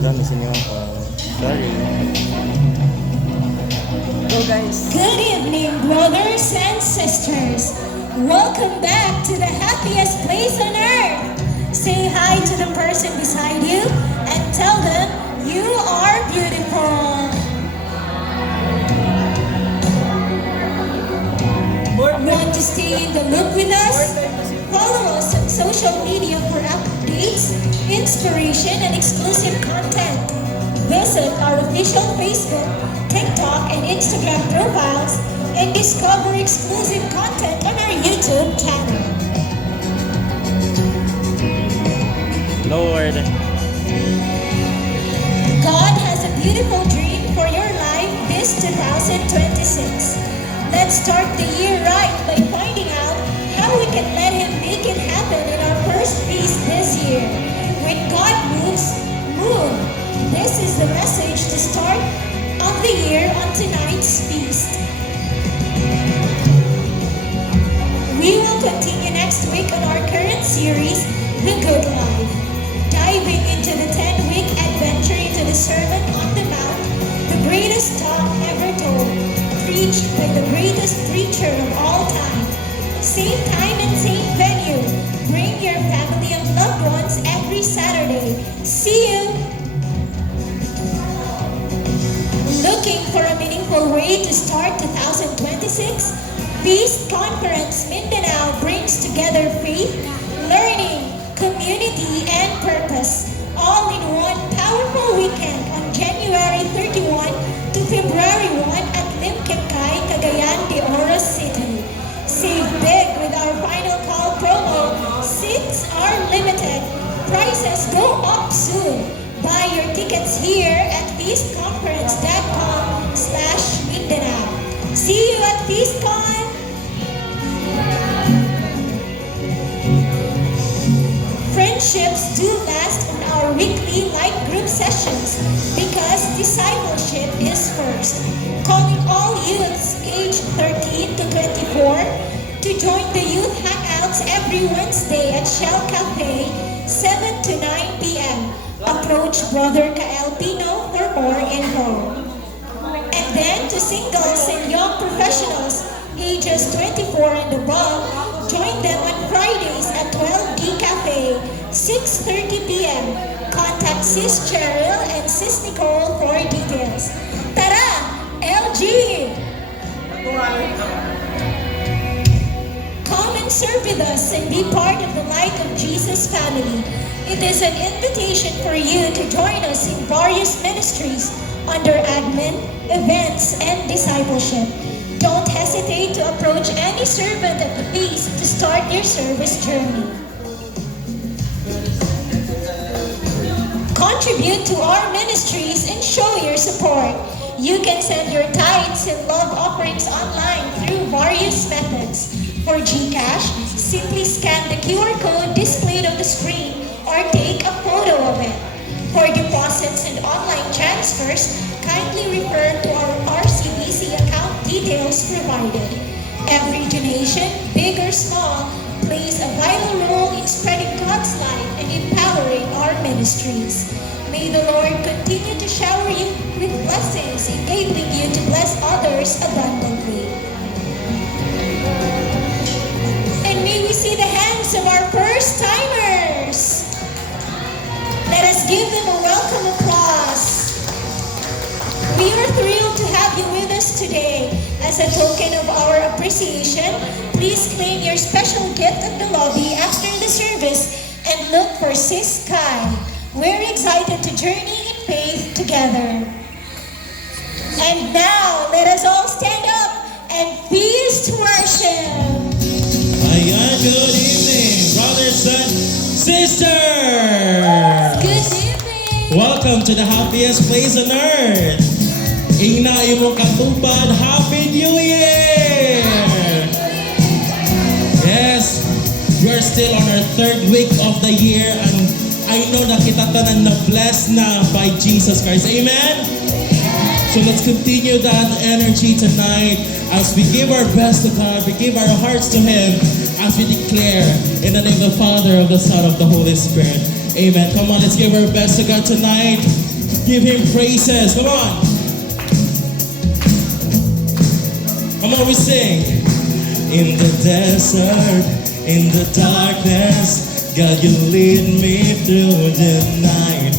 Dami sinyo. Sorry. Go guys. Good evening, brothers and sisters. Welcome back to the happiest place on earth. Say hi to the person beside you and tell them you are beautiful. Want to stay in the loop with us? Follow us on social media for updates, inspiration, and exclusive content. Visit our official Facebook, TikTok, and Instagram profiles and discover exclusive content on our YouTube channel. Lord. God has a beautiful dream for your life this 2026. Let's start the year right by finding out how we can let Him make it happen in our first feast this year. When God moves, move. This is the message to start of the year on tonight's feast. We will continue next week on our current series, The Good Life, diving into the 10-week adventure into the Sermon on the Mount, the greatest talk ever told, preached by the greatest preacher of all time. Same time and same venue. Bring your family and loved ones every Saturday. See you! Looking for a meaningful way to start 2026? Feast Conference Mindanao brings together faith, learning, community, and purpose, all in one powerful weekend on January 31 to February 1 at Limkekay, Cagayan de Oro City. Save big with our final call promo. Seats are limited. Prices go up soon. Buy your tickets here at feastconference.com/Mindanao. See you at FeastCon! Friendships do last on our weekly light group sessions because discipleship is first. Calling all youths aged 13 to 24 to join the youth hangouts every Wednesday at Shell Cafe, 7 to 9 p.m. Approach Brother Kael Pino for more info. And then to singles and young professionals ages 24 and above, join them on Fridays at 12D Cafe, 6:30 p.m. Contact Sis Cheryl and Sis Nicole for details. Tara! LG! Come and serve with us and be part of the Light of Jesus family. It is an invitation for you to join us in various ministries under admin, events, and discipleship. Don't hesitate to approach any servant at the feast to start your service journey. Contribute to our ministries and show your support. You can send your tithes and love offerings online through various methods. For GCash, simply scan the QR code displayed on the screen or take a photo of it. For deposits and online transfers, kindly refer to our RCBC account details provided. Every donation, big or small, plays a vital role in spreading God's light and empowering our ministries. May the Lord continue to shower you with blessings, enabling you to bless others abundantly. And may we see the hands of our first-timers. Let us give them a welcome applause. We are thrilled to have you with us today. As a token of our appreciation, please claim your special gift at the lobby after the service and look for Sis Kai. We're excited to journey in faith together. And now, let us all stand up and feast worship. Ayan, good evening, brothers and sisters! Good evening! Welcome to the happiest place on earth! Ina imong katupad, Happy New Year! Yes, we're still on our third week of the year and I know na kita tanan na blessed na by Jesus Christ. Amen? So let's continue that energy tonight as we give our best to God, we give our hearts to Him, as we declare in the name of the Father, of the Son, of the Holy Spirit. Amen. Come on, let's give our best to God tonight. Give him praises. Come on. Come on, we sing. In the desert, in the darkness, God, you lead me through the night.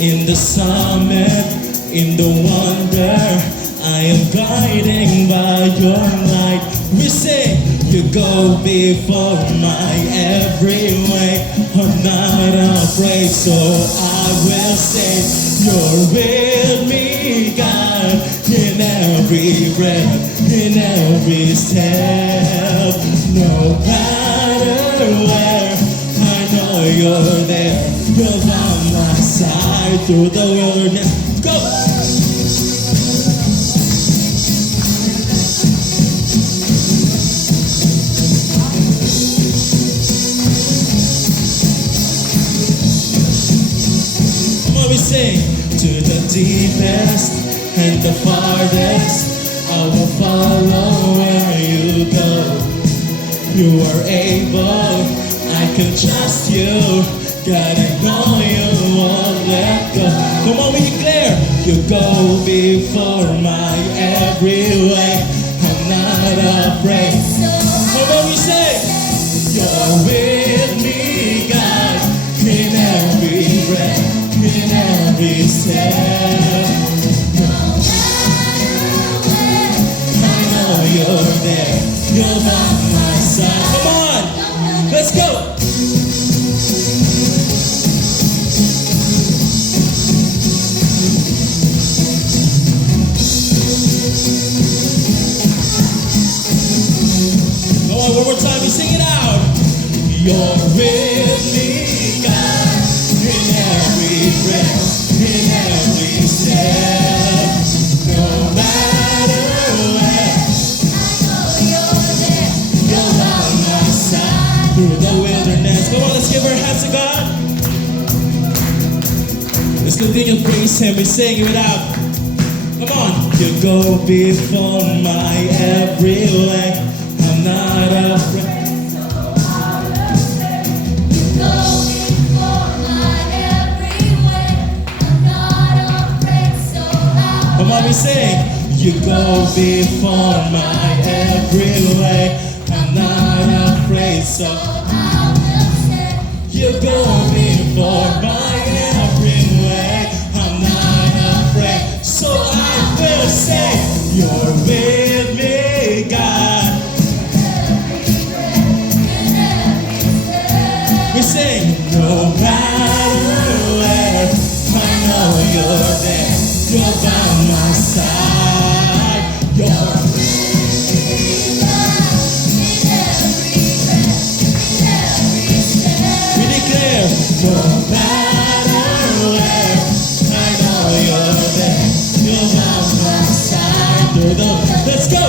In the summit, in the wonder, I am guiding by your light. We sing, you go before my every way. I'm not afraid, so I will say, you're with me, God, in every breath, in every step. No matter where, I know you're there. You're by my side through the wilderness. Go! We sing to the deepest and the farthest. I will follow where you go. You are able, I can trust you. God, I know you won't let go. Come on, we declare, you go before my every way. I'm not afraid. Come on, we say, you're with me, God, in every breath. In every step, no matter where, I know you're there. You're by my side. Come on, let's go. Come on, one more time. We sing it out. You're with me, God, in every breath, in every step. No matter where, I know you're there. You're by my side through the wilderness. Come on, let's give our hands to God. Let's continue to praise Him. We sing it out. Come on. You go before my every way. I'm not afraid. Come on, we sing. You go before my every way. I'm not afraid, so I will say. You go before my every way. I'm not afraid, so I will say. You're with me, God. We sing. No matter where, I know you're there. You're by my side. You're with me, God, in every breath, in every step. We declare, no matter where, I know you're there. You're by my side through the. Let's go.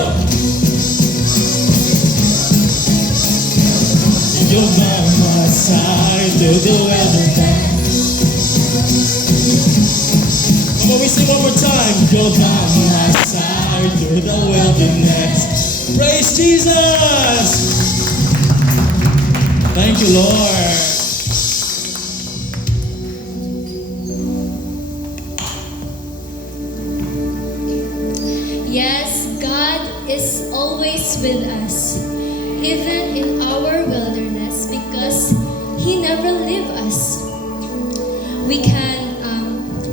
You're by my side through the wilderness. Come on, we sing one more time. You're by my side through the wilderness. Praise Jesus! Thank you, Lord. Yes, God is always with us, even in our wilderness, because He never leaves us. We can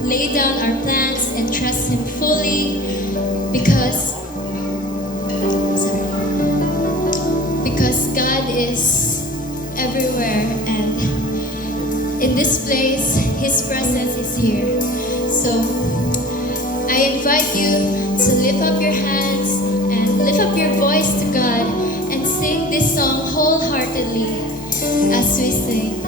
lay down our plans and trust Him fully because God is everywhere, and in this place His presence is here. So I invite you to lift up your hands and lift up your voice to God and sing this song wholeheartedly as we sing.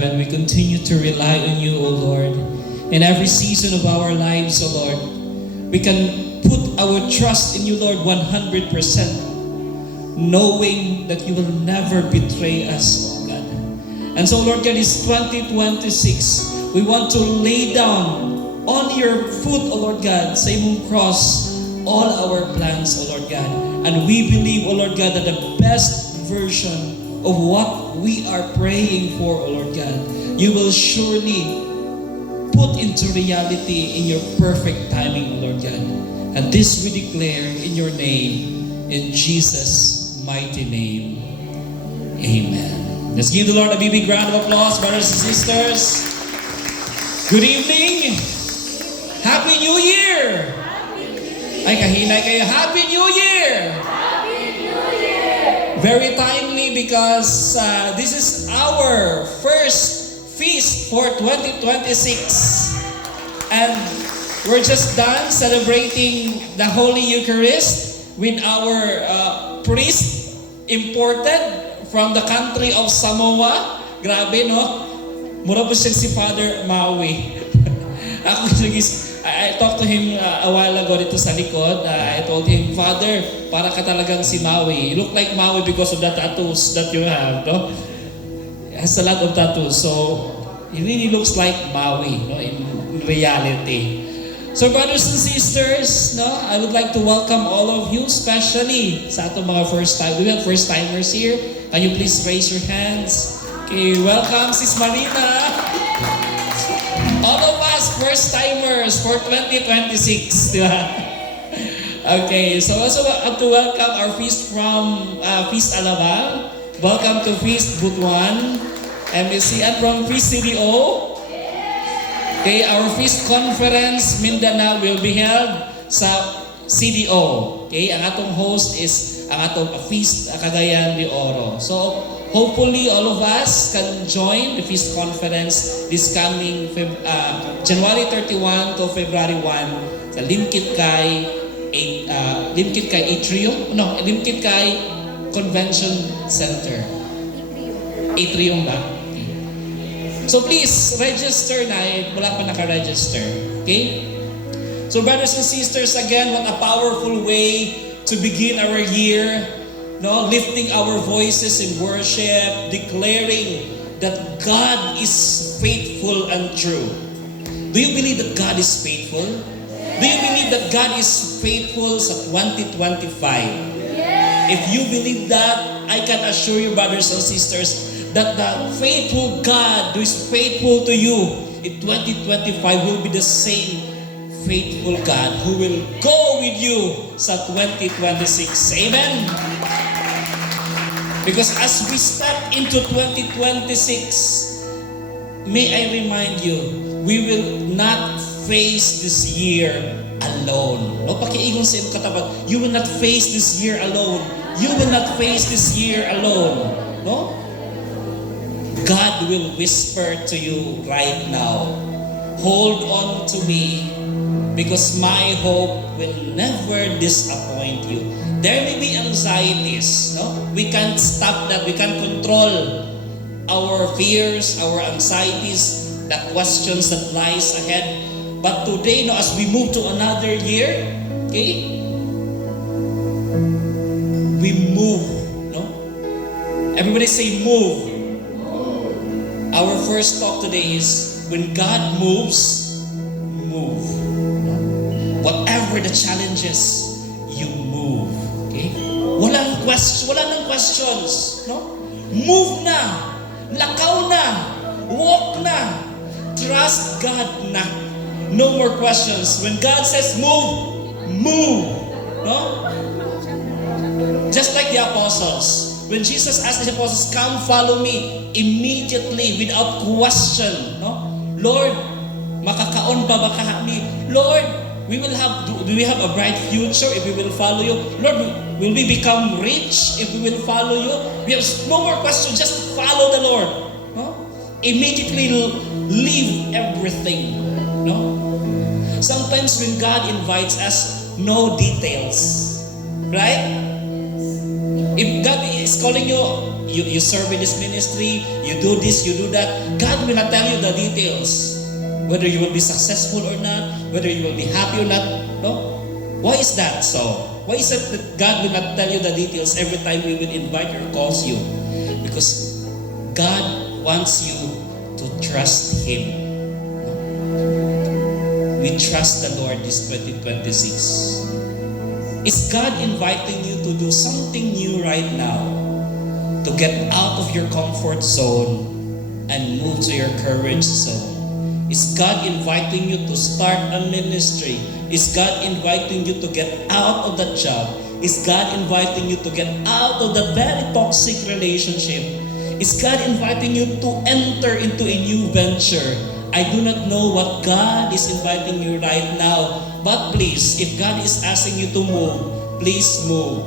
heaven, we continue to rely on you, O Lord. In every season of our lives, O Lord, we can put our trust in you, Lord, 100%, knowing that you will never betray us, O God. And so, Lord God, this 2026, we want to lay down on your foot, O Lord God, sa imong cross, all our plans, O Lord God. And we believe, O Lord God, that the best version of what we are praying for, O Lord God, you will surely put into reality in your perfect timing, O Lord God. And this we declare in your name, in Jesus' mighty name. Amen. Let's give the Lord a big round of applause, brothers and sisters. Good evening. Happy New Year. Ay, kahinay kayo. Happy New Year. Very timely because this is our first feast for 2026. And we're just done celebrating the Holy Eucharist with our priest imported from the country of Samoa. Grabe, no? Mura po siya si Father Maui. I talked to him a while ago dito sa likod. I told him, Father, para ka talagang si Maui. You look like Maui because of the tattoos that you have, no? He has a lot of tattoos. So, he really looks like Maui, no, in reality. So, brothers and sisters, no, I would like to welcome all of you, especially sa atong mga first time. We have first timers here. Can you please raise your hands? Okay, welcome, Sis Marina. All of us first timers for 2026, di ba? Okay, so also to welcome our feast from Feast Alabang. Welcome to Feast Butuan, MSC, and from Feast CDO. Okay, our Feast Conference Mindanao will be held sa CDO. Okay, ang atong host is ang atong Feast Cagayan de Oro. So, hopefully, all of us can join the Feast Conference this coming January 31 to February 1 sa Limkit Kay Atrium? No, Limkit Kay Convention Center. Atrium ba? Okay. So please, register na. Wala pa naka-register. Okay? So brothers and sisters, again, what a powerful way to begin our year. No, lifting our voices in worship, declaring that God is faithful and true. Do you believe that God is faithful? Do you believe that God is faithful sa 2025? If you believe that, I can assure you, brothers and sisters, that the faithful God who is faithful to you in 2025 will be the same faithful God who will go with you sa 2026. Amen? Because as we step into 2026, may I remind you, we will not face this year alone. No, pakiingon sa iyong katapat, you will not face this year alone. You will not face this year alone. No? God will whisper to you right now, hold on to me, because my hope will never disappoint you. There may be anxieties, no? We can't stop that. We can't control our fears, our anxieties, the questions that lies ahead. But today, no, as we move to another year, okay, we move, no? Everybody say move. Our first talk today is when God moves, move. Whatever the challenges, you move. Okay? Walang questions, no? Move na. Lakaw na. Walk na. Trust God na. No more questions. When God says move, move. No? Just like the apostles. When Jesus asked the apostles, come follow me, immediately, without question, no? Lord, makakaon ba kami? Lord, do we have a bright future if we will follow you? Lord, will we become rich if we will follow you? We have no more questions, just follow the Lord. No? Immediately leave everything. No? Sometimes when God invites us, no details. Right? If God is calling you, you serve in this ministry, you do this, you do that, God will not tell you the details. Whether you will be successful or not, whether you will be happy or not. No? Why is that so? Why is it that God will not tell you the details every time we will invite or calls you? Because God wants you to trust Him. We trust the Lord this 2026. Is God inviting you to do something new right now? To get out of your comfort zone and move to your courage zone? Is God inviting you to start a ministry? Is God inviting you to get out of that job? Is God inviting you to get out of that very toxic relationship? Is God inviting you to enter into a new venture? I do not know what God is inviting you right now. But please, if God is asking you to move, please move.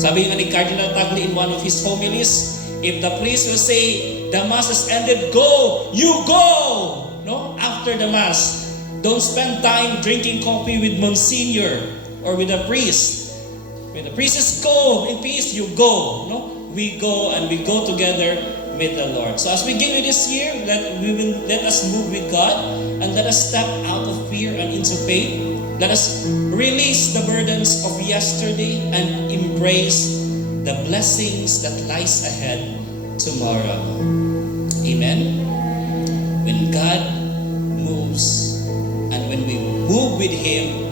Sabi nga ni Cardinal Tagle in one of his homilies, if the priest will say, the Mass has ended, go! You go! No? After the Mass, don't spend time drinking coffee with Monsignor or with a priest. When the priest says, go in peace, you go. No? We go and we go together with the Lord. So as we give you this year, let us move with God and let us step out of fear and into faith. Let us release the burdens of yesterday and embrace the blessings that lies ahead tomorrow. Amen. When God moves and when we move with Him,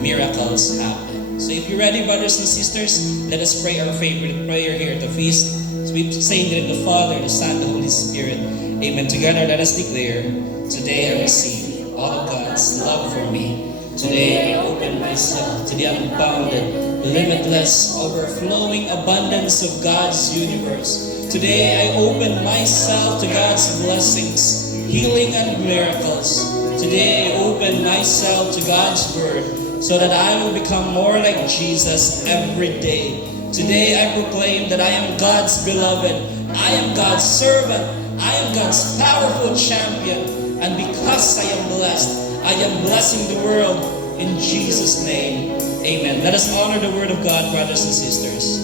miracles happen. So if you're ready, brothers and sisters, let us pray our favorite prayer here at the feast. So we say in the name of the Father, the Son, the Holy Spirit. Amen. Together let us declare, today I receive all of God's love for me. Today I open myself to the unbounded, limitless, overflowing abundance of God's universe. Today I open myself to God's blessings, healing and miracles. Today I open myself to God's Word so that I will become more like Jesus every day. Today I proclaim that I am God's beloved, I am God's servant, I am God's powerful champion, and because I am blessed, I am blessing the world in Jesus' name. Amen. Let us honor the Word of God, brothers and sisters.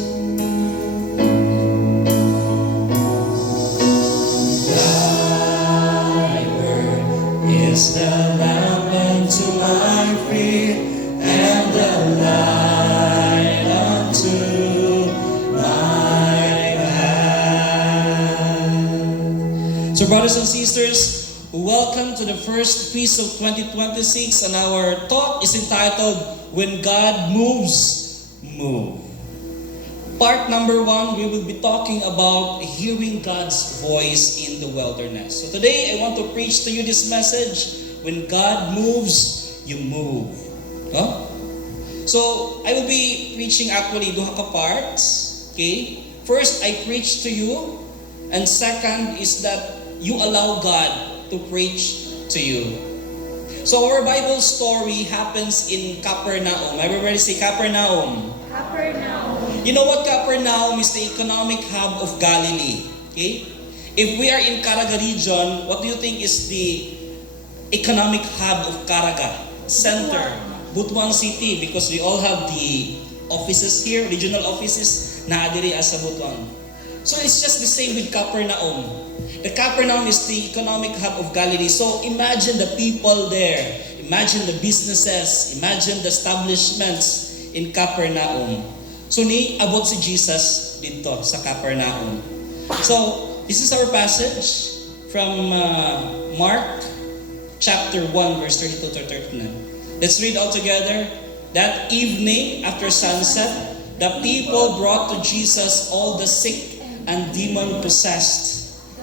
Thy Word is the lamp unto my feet and the light unto my path. So brothers and sisters, welcome to the first feast of 2026, and our talk is entitled, When God Moves, Move. Part number 1, we will be talking about hearing God's voice in the wilderness. So today, I want to preach to you this message, when God moves, you move. Huh? So, I will be preaching actually duha ka parts. Okay? First, I preach to you, and second is that you allow God to preach to you. So our Bible story happens in Capernaum. Everybody say Capernaum. Capernaum. You know what? Capernaum is the economic hub of Galilee. Okay? If we are in Caraga region, what do you think is the economic hub of Caraga? Center. Butuan City, because we all have the offices here, regional offices, na diri sa Butuan. So it's just the same with Capernaum. The Capernaum is the economic hub of Galilee. So imagine the people there. Imagine the businesses. Imagine the establishments in Capernaum. So ni abot si Jesus dito sa Capernaum. So this is our passage from Mark chapter 1 verse 32 to 39. Let's read all together. That evening after sunset, the people brought to Jesus all the sick and demon-possessed.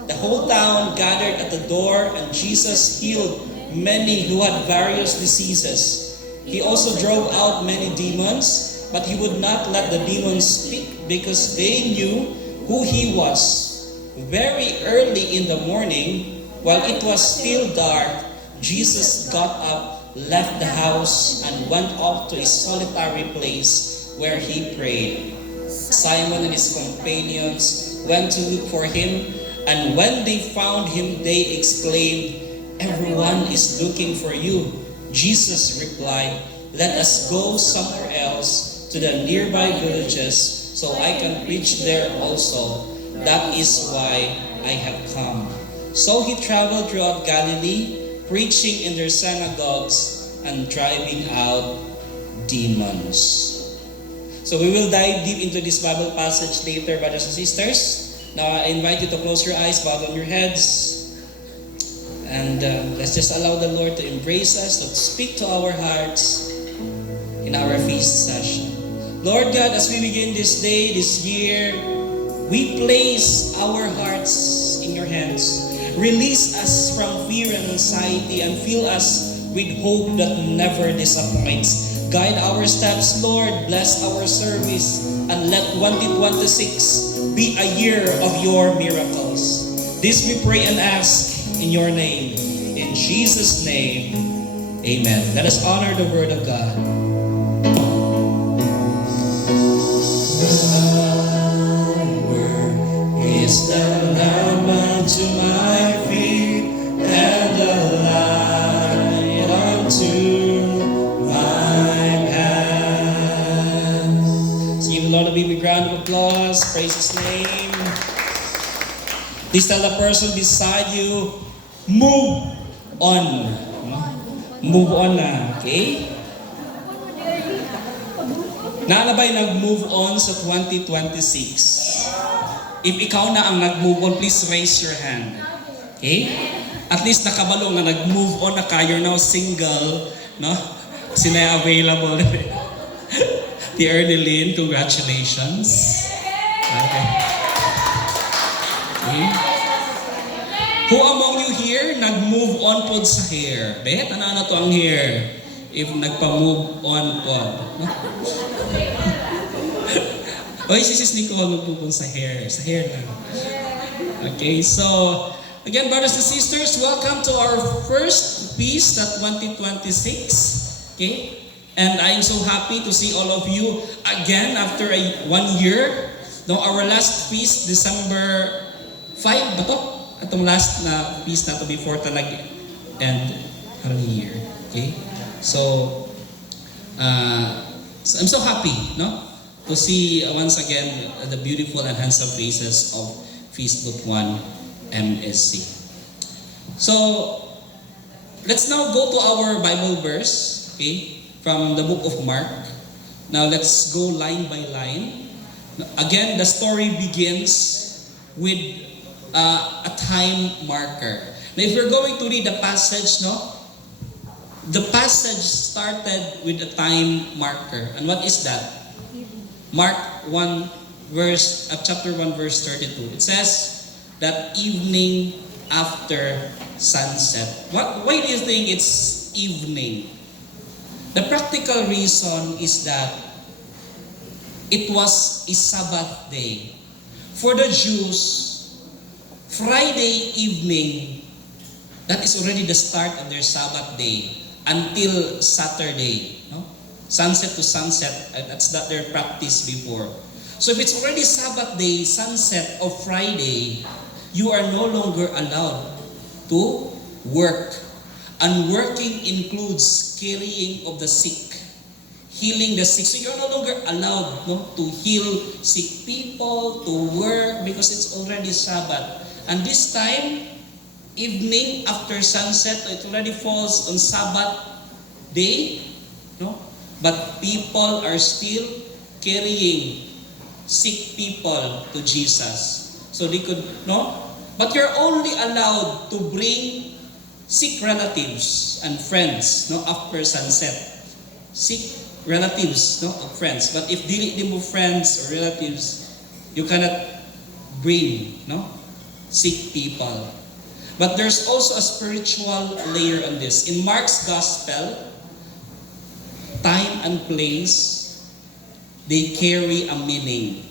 The whole town gathered at the door, and Jesus healed many who had various diseases. He also drove out many demons, but he would not let the demons speak because they knew who he was. Very early in the morning, while it was still dark, Jesus got up, left the house, and went off to a solitary place where he prayed. Simon and his companions went to look for him, and when they found him, they exclaimed, "Everyone is looking for you." Jesus replied, "Let us go somewhere else to to the nearby villages so I can preach there also. That is why I have come. So he traveled throughout Galilee, preaching in their synagogues and driving out demons. So we will dive deep into this Bible passage later, brothers and sisters. Now I invite you to close your eyes, bow down your heads, and let's just allow the Lord to embrace us, to speak to our hearts in our feast session. Lord God, as we begin this day, this year, we place our hearts in your hands. Release us from fear and anxiety and fill us with hope that never disappoints. Guide our steps, Lord. Bless our service and let 2026 be a year of your miracles. This we pray and ask in your name. In Jesus' name, amen. Let us honor the word of God. Is the lamp unto my feet and the light unto my path. Let's give the Lord a big round of applause. Praise His name. Please tell the person beside you, move on. Move on na, okay? Naalabay nag-move on sa 2026? If ikaw na ang nag-move on, please raise your hand. Okay? At least nakabalo nga nag-move on na ka, you're now single, no? Sila available. The Erdeline, congratulations. Okay. Okay. Who among you here nag-move on po sa hair? Bet, ano to ang hair? If nagpa-move on po. No? Oy, si Sis Nicole nagpupun sa hair. Sa hair lang. Okay, so, again, brothers and sisters, welcome to our first feast at 2026. Okay? And I'm so happy to see all of you again after 1 year. No, our last feast, December 5 ba to? Atong last na feast na to before talag end ng year. Okay? So, I'm so happy, no? To see once again the beautiful and handsome faces of Feast Book 1 MSC. So, let's now go to our Bible verse, okay, from the book of Mark. Now, let's go line by line. Again, the story begins with a time marker. Now, if we're going to read the passage, no, the passage started with a time marker. And what is that? Mark 1 verse, chapter 1 verse 32. It says that evening after sunset. Why do you think it's evening? The practical reason is that it was a Sabbath day. For the Jews, Friday evening, that is already the start of their Sabbath day until Saturday. No? Sunset to sunset, that's not their practice before. So if it's already Sabbath day, sunset of Friday, you are no longer allowed to work. And working includes caring of the sick, healing the sick. So you're no longer allowed, no, to heal sick people, to work, because it's already Sabbath. And this time, evening after sunset, it already falls on Sabbath day, no? But people are still carrying sick people to Jesus. So they could, no? But you're only allowed to bring sick relatives and friends, no, after sunset. Sick relatives, no, of friends. But if dili mo friends or relatives, you cannot bring, no, sick people. But there's also a spiritual layer on this. In Mark's Gospel, time and place, they carry a meaning.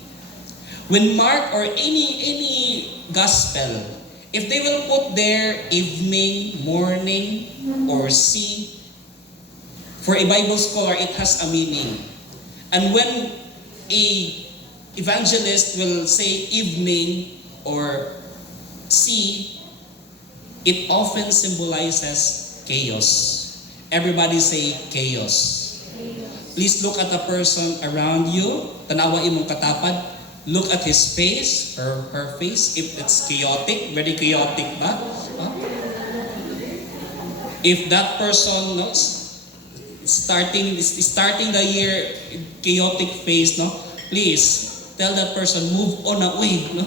When Mark or any gospel, if they will put there evening, morning, or see, for a Bible scholar, it has a meaning. And when a evangelist will say evening or see, it often symbolizes chaos. Everybody say chaos. please look at the person around you. Tanawa imong katapat. Look at his face or her face. If it's chaotic, very chaotic ba? Huh? If that person starting the year chaotic phase, no, please tell that person move on away, no.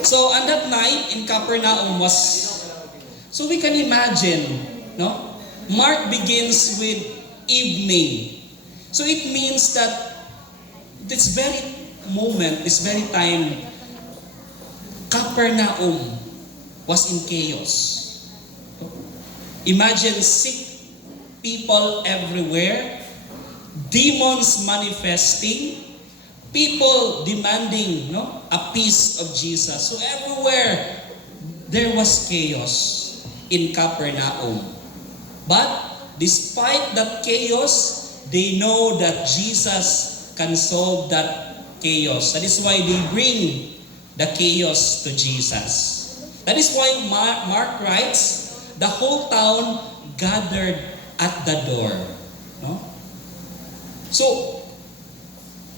So on that night in Capernaum so we can imagine, no, Mark begins with evening, so it means that this very moment, this very time, Capernaum was in chaos. Imagine sick people everywhere, demons manifesting, people demanding, no, a piece of Jesus. So everywhere there was chaos in Capernaum. But despite that chaos, they know that Jesus can solve that chaos. That is why they bring the chaos to Jesus. That is why Mark writes, the whole town gathered at the door. No? So,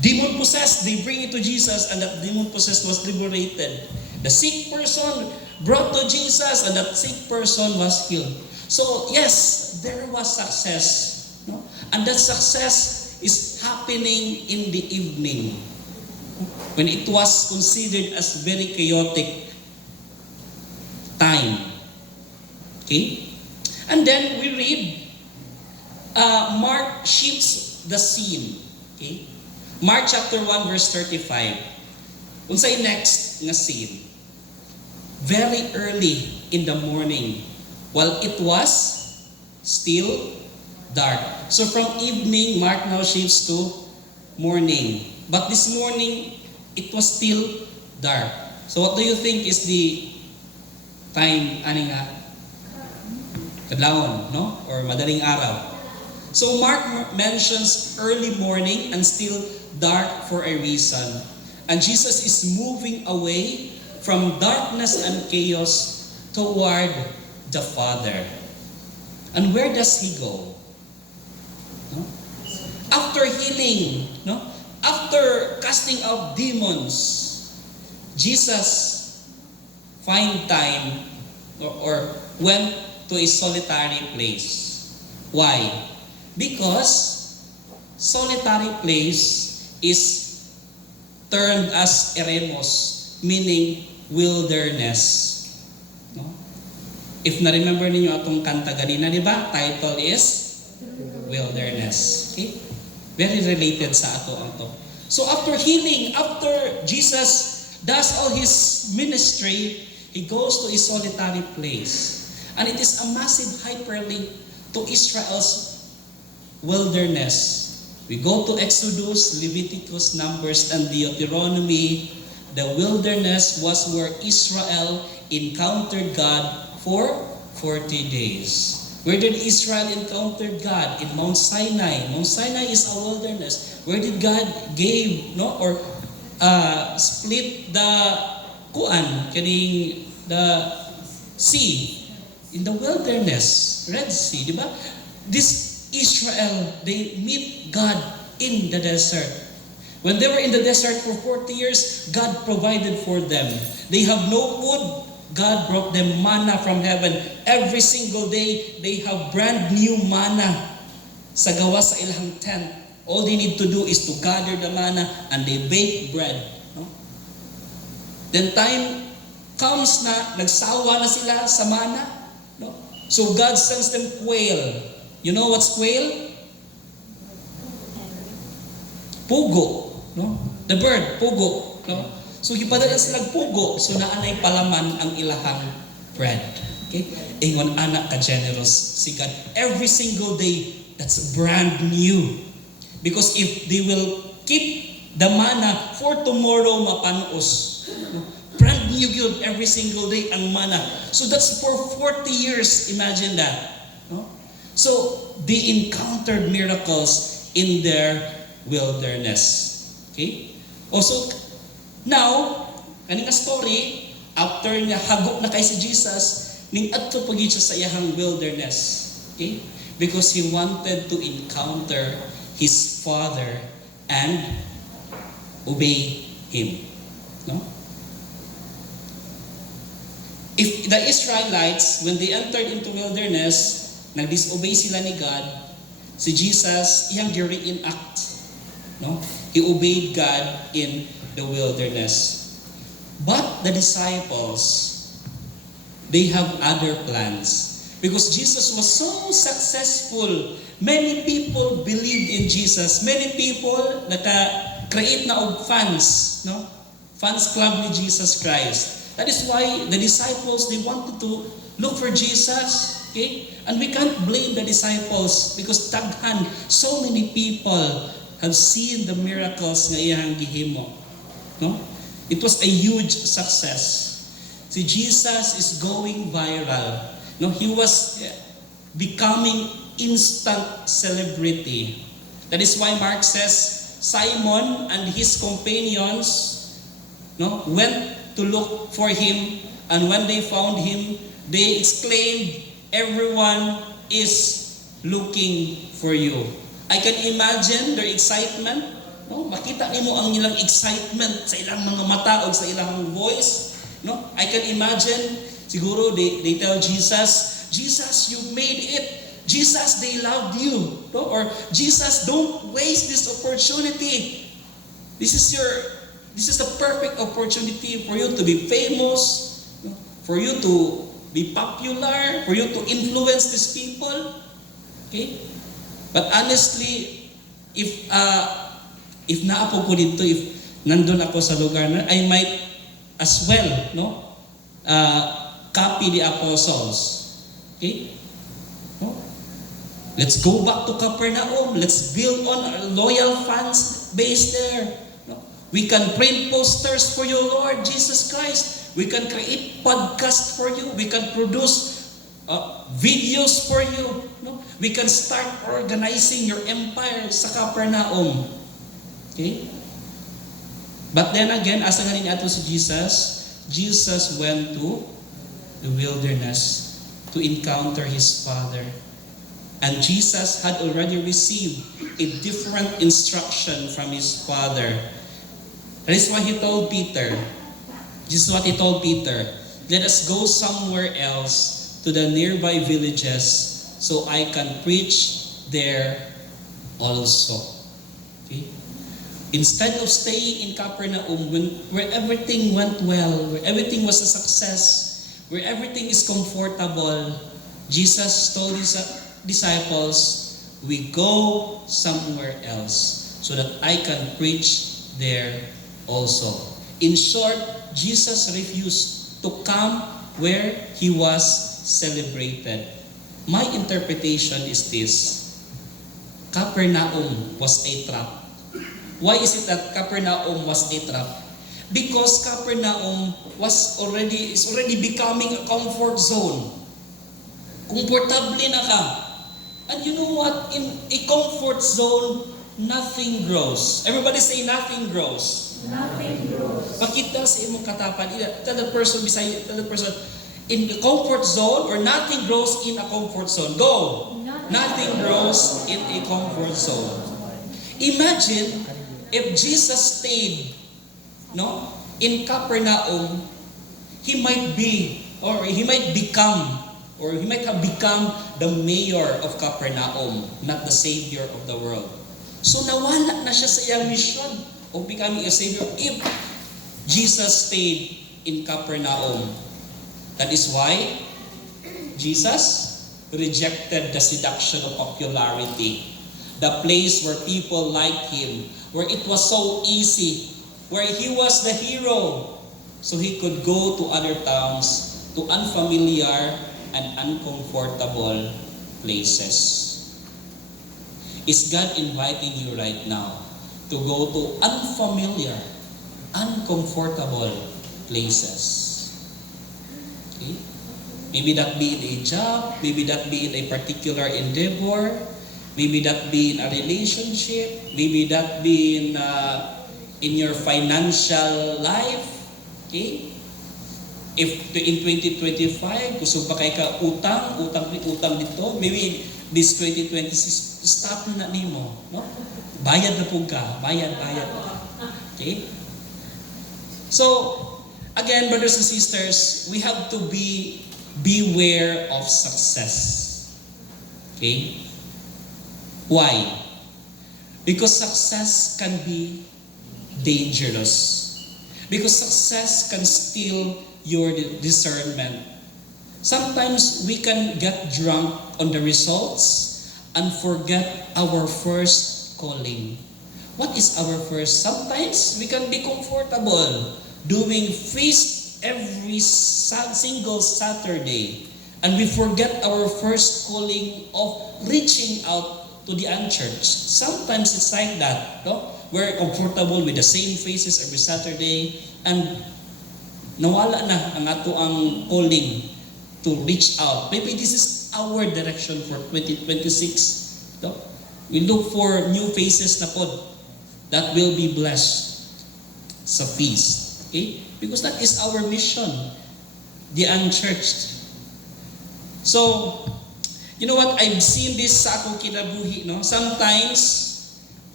demon-possessed, they bring it to Jesus, and that demon-possessed was liberated. The sick person brought to Jesus, and that sick person was healed. So, yes, there was success. No? And that success is happening in the evening, when it was considered as very chaotic time. Okay? And then we read, Mark shifts the scene. Okay? Mark chapter 1 verse 35. Unsay next nga scene? Very early in the morning, while it was still dark. So from evening, Mark now shifts to morning. But this morning, it was still dark. So what do you think is the time, ani nga? Kadlawon, no? Or madaling araw. So Mark mentions early morning and still dark for a reason. And Jesus is moving away from darkness and chaos toward the Father. And where does he go? No? After healing, no? After casting out demons, Jesus find time or went to a solitary place. Why? Because solitary place is termed as eremos, meaning wilderness. No? If na-remember ninyo atong kanta ganina, di ba? Title is Wilderness. Okay? Very related sa ato ang to. So after healing, after Jesus does all his ministry, he goes to a solitary place. And it is a massive hyperlink to Israel's wilderness. We go to Exodus, Leviticus, Numbers, and Deuteronomy. The wilderness was where Israel encountered God for 40 days. Where did Israel encounter God? In Mount Sinai. Mount Sinai is a wilderness. Where did God give, no, or split the the sea? In the wilderness, Red Sea, di ba? This Israel, they meet God in the desert. When they were in the desert for 40 years, God provided for them. They have no food. God brought them manna from heaven. Every single day, they have brand new manna sa gawa sa ilang tent. All they need to do is to gather the manna and they bake bread. No? Then time comes na nagsawa na sila sa manna. No? So God sends them quail. You know what's quail? Pugo. No? The bird, pugo. No? So gipadala sila pugo, so naanay palaman ang ilahang bread. Okay? Ingon anak ka generous si God. Every single day, that's brand new. Because if they will keep the manna for tomorrow mapanuos. No? Brand new good every single day ang manna. So that's for 40 years. Imagine that. No? So they encountered miracles in their wilderness. Okay? Also, now, kaning story, after niya hagop na kay si Jesus, ning adto pagid siya sa iyang wilderness. Okay? Because he wanted to encounter his Father and obey him. No? If the Israelites, when they entered into wilderness, nag-disobey sila ni God, si Jesus, iyang gi-reenact. No? He obeyed God in the wilderness. But the disciples, they have other plans. Because Jesus was so successful, many people believed in Jesus. Many people naka-create na og fans, no? Fans club ni Jesus Christ. That is why the disciples, they wanted to look for Jesus. Okay? And we can't blame the disciples because taghan, so many people have seen the miracles nga iyang gihimo. No? It was a huge success. Si Jesus is going viral. No, he was becoming instant celebrity. That is why Mark says Simon and his companions, no, went to look for him, and when they found him, they exclaimed, "Everyone is looking for you." I can imagine their excitement. No, makita nimo ang ilang excitement sa ilang mga mata o sa ilang voice. No, I can imagine. Siguro they tell Jesus, "Jesus, you made it. Jesus, they loved you." No? Or, "Jesus, don't waste this opportunity. This is the perfect opportunity for you to be famous, no? For you to be popular, for you to influence these people." Okay? But honestly, if naapo ko dito, if nandun ako sa lugar na, I might as well, no? Copy the apostles. Okay? No? Let's go back to Capernaum. Let's build on our loyal fans base there. No? We can print posters for you, Lord Jesus Christ. We can create podcasts for you. We can produce videos for you. No? We can start organizing your empire sa Capernaum. Okay? But then again, asa nga ni ato si Jesus went to the wilderness to encounter his Father. And Jesus had already received a different instruction from his Father. That is why he told Peter, this is what he told Peter, "Let us go somewhere else to the nearby villages so I can preach there also." Okay? Instead of staying in Capernaum, where everything went well, where everything was a success, where everything is comfortable, Jesus told his disciples, "We go somewhere else so that I can preach there also." In short, Jesus refused to come where he was celebrated. My interpretation is this: Capernaum was a trap. Why is it that Capernaum was a trap? Because Capernaum is already becoming a comfort zone. Komportable na ka. And you know what? In a comfort zone, nothing grows. Everybody say nothing grows. Nothing grows. Pakita sa imong katapan. Tell the person beside you, tell the person, in the comfort zone or nothing grows in a comfort zone. Go! Nothing grows in a comfort zone. Imagine if Jesus stayed in Capernaum, he might have become the mayor of Capernaum, not the savior of the world. So nawala na siya sa iyang mission of becoming a savior if Jesus stayed in Capernaum. That is why Jesus rejected the seduction of popularity, the place where people liked him, where it was so easy, where he was the hero, so he could go to other towns, to unfamiliar and uncomfortable places. Is God inviting you right now to go to unfamiliar, uncomfortable places? Okay? Maybe that be in a job, maybe that be in a particular endeavor, maybe that be in a relationship, maybe that be in your financial life. Okay? in 2025, gusto ba kay ka utang dito, maybe this 2026, stop na nimo, no? Bayad na po ka, bayad. Okay? So, again, brothers and sisters, we have to beware of success. Okay? Why? Because success can be dangerous. Because success can steal your discernment. Sometimes we can get drunk on the results and forget our first calling. What is our first? Sometimes we can be comfortable doing feast every single Saturday, and we forget our first calling of reaching out to the unchurched. Sometimes it's like that, no? We're comfortable with the same faces every Saturday, and nawala na ang ato ang calling to reach out. Maybe this is our direction for 2026. No? We look for new faces na pod that will be blessed sa feast. Okay? Because that is our mission, the unchurched. So, you know what? I've seen this sa akong kinabuhi. No? Sometimes,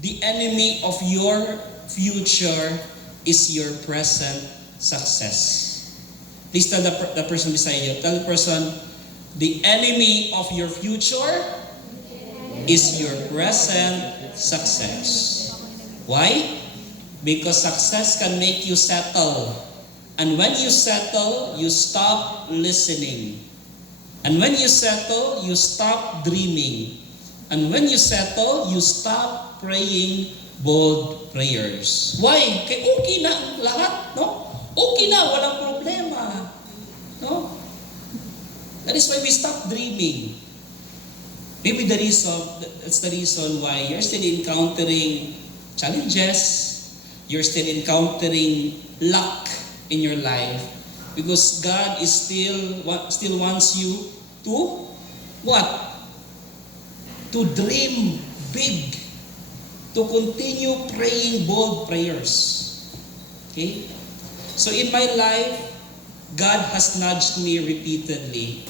the enemy of your future is your present success. Please tell the person beside you. Tell the person, the enemy of your future is your present success. Why? Because success can make you settle. And when you settle, you stop listening. And when you settle, you stop dreaming. And when you settle, you stop praying bold prayers. Why? Kaya okay na ang lahat, no? Okay na, walang problema. No? That is why we stop dreaming. Maybe that's the reason why you're still encountering challenges, you're still encountering luck in your life, because God is still wants you to what? To dream big, to continue praying bold prayers. Okay? So in my life, God has nudged me repeatedly.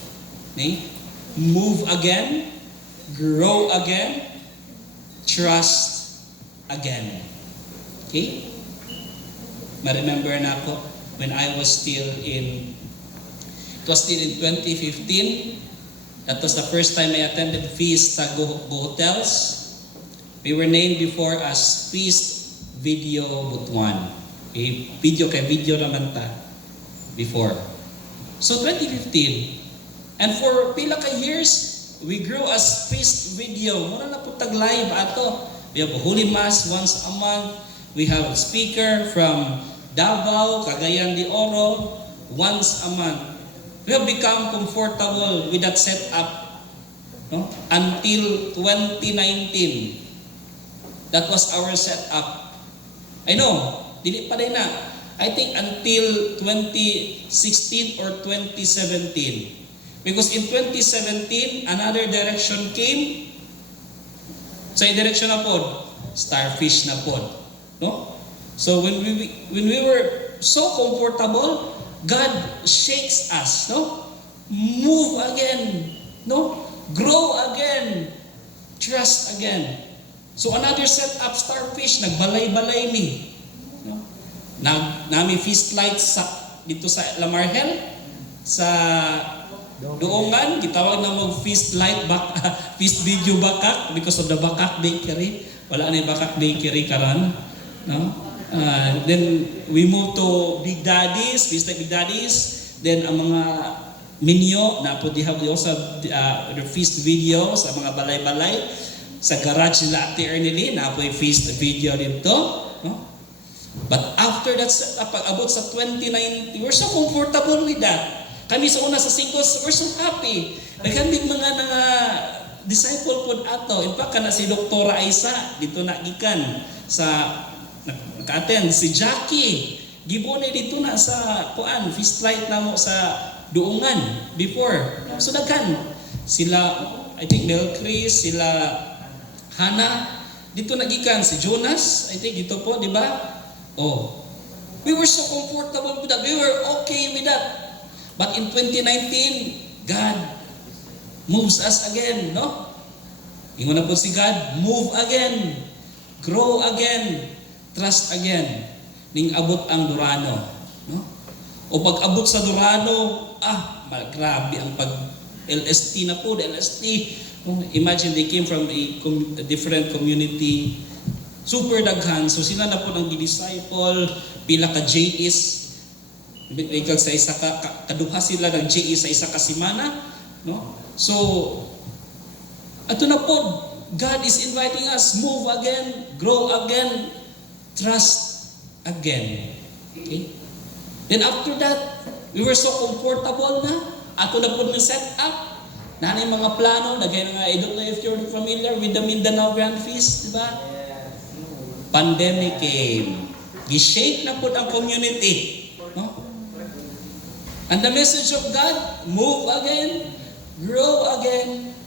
Okay? Move again, grow again, trust again. Okay? Ma-remember na ako when I was still in 2015. That was the first time I attended feast sa Go Hotels. We were named before as Feast Video Butuan. Okay? Video naman ta before. So 2015. And for pila ka years, we grew as Feast Video. Muna na po tag-live ato. We have a Holy Mass once a month. We have a speaker from Davao, Cagayan de Oro, once a month. We have become comfortable with that setup, no? Until 2019. That was our setup. I know, dili pa din na. I think until 2016 or 2017. Because in 2017, another direction came. Sa direction na pod, Starfish na pod. No? So when we were so comfortable, God shakes us, no? Move again, no? Grow again, trust again. So another setup, Starfish, nagbalay-balay ni. No? Nami feast lights dito sa Lamarhel, sa Doongan, gitawag na mag feast light feast video Bakak because of the Bakak Bakery. Wala na yung Bakak Bakery karan, no? Then we moved to Big Daddy's, feast like Big Daddy's. Then ang mga minyo na po di have also the feast video sa mga balay-balay sa garage nila Ate Ernely na po yung feast video dito, no? But after that, pag-abot sa 2019, we're so comfortable with that. Kami sa una sa singles, we're so happy. Nagkambig mga disciple po ato. In fact, kana si Dr. Aisa, dito na gikan sa naka-attend. Si Jackie, gibone dito na sa feast light na mo sa Doongan before. So nagkan. Sila, I think Mel Chris, sila Hana, dito na gikan. Si Jonas, I think dito po, di ba? Oh. We were so comfortable with that. We were okay with that. But in 2019, God moves us again, no? Ingon na po si God, move again, grow again, trust again, ning abot ang Durano, no? O pag abot sa Durano, grabe ang pag-LST na po, LST. Imagine they came from a different community, super daghan, so sila na po ng disciple, pila ka JEs, ikaw sa isa kaduha sila ng JE sa isa ka semana, no? So, ato na po, God is inviting us, move again, grow again, trust again. Okay? Then after that, we were so comfortable na, ato na po ng set up, nanay mga plano, lagay na nga, I don't know if you're familiar with the Mindanao Grand Feast, di ba? Pandemic came. Gi-shake na po ang community. No? And the message of God, move again, grow again,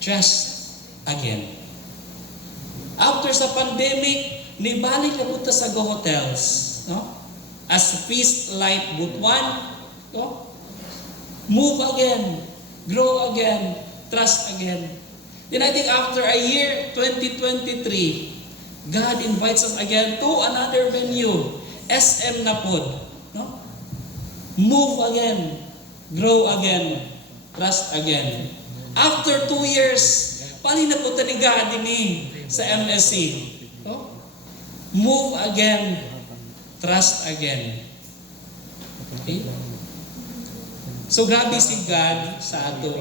trust again. After sa pandemic, nibalik na po ta sa Go Hotels. No? As Feast Light Butuan, no? Move again, grow again, trust again. Then I think after a year, 2023, God invites us again to another venue, SM Napod. No? Move again, grow again, trust again. After 2 years, pali na po ni God din sa MSC. No? Move again, trust again. Okay? So grabe si God sa ato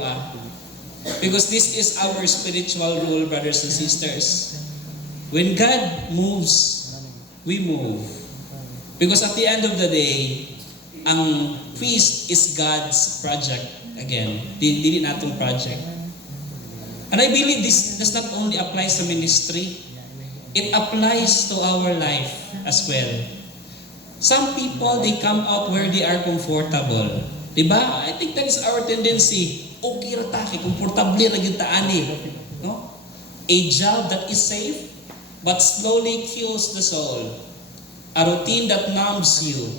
because this is our spiritual rule, brothers and sisters. When God moves, we move. Because at the end of the day, ang feast is God's project again. Dili natong project. And I believe this does not only apply sa ministry, it applies to our life as well. Some people, they come out where they are comfortable. Diba? I think that is our tendency. Okay ra ta, komportable ra gyud ta ani. No? A job that is safe but slowly kills the soul. A routine that numbs you.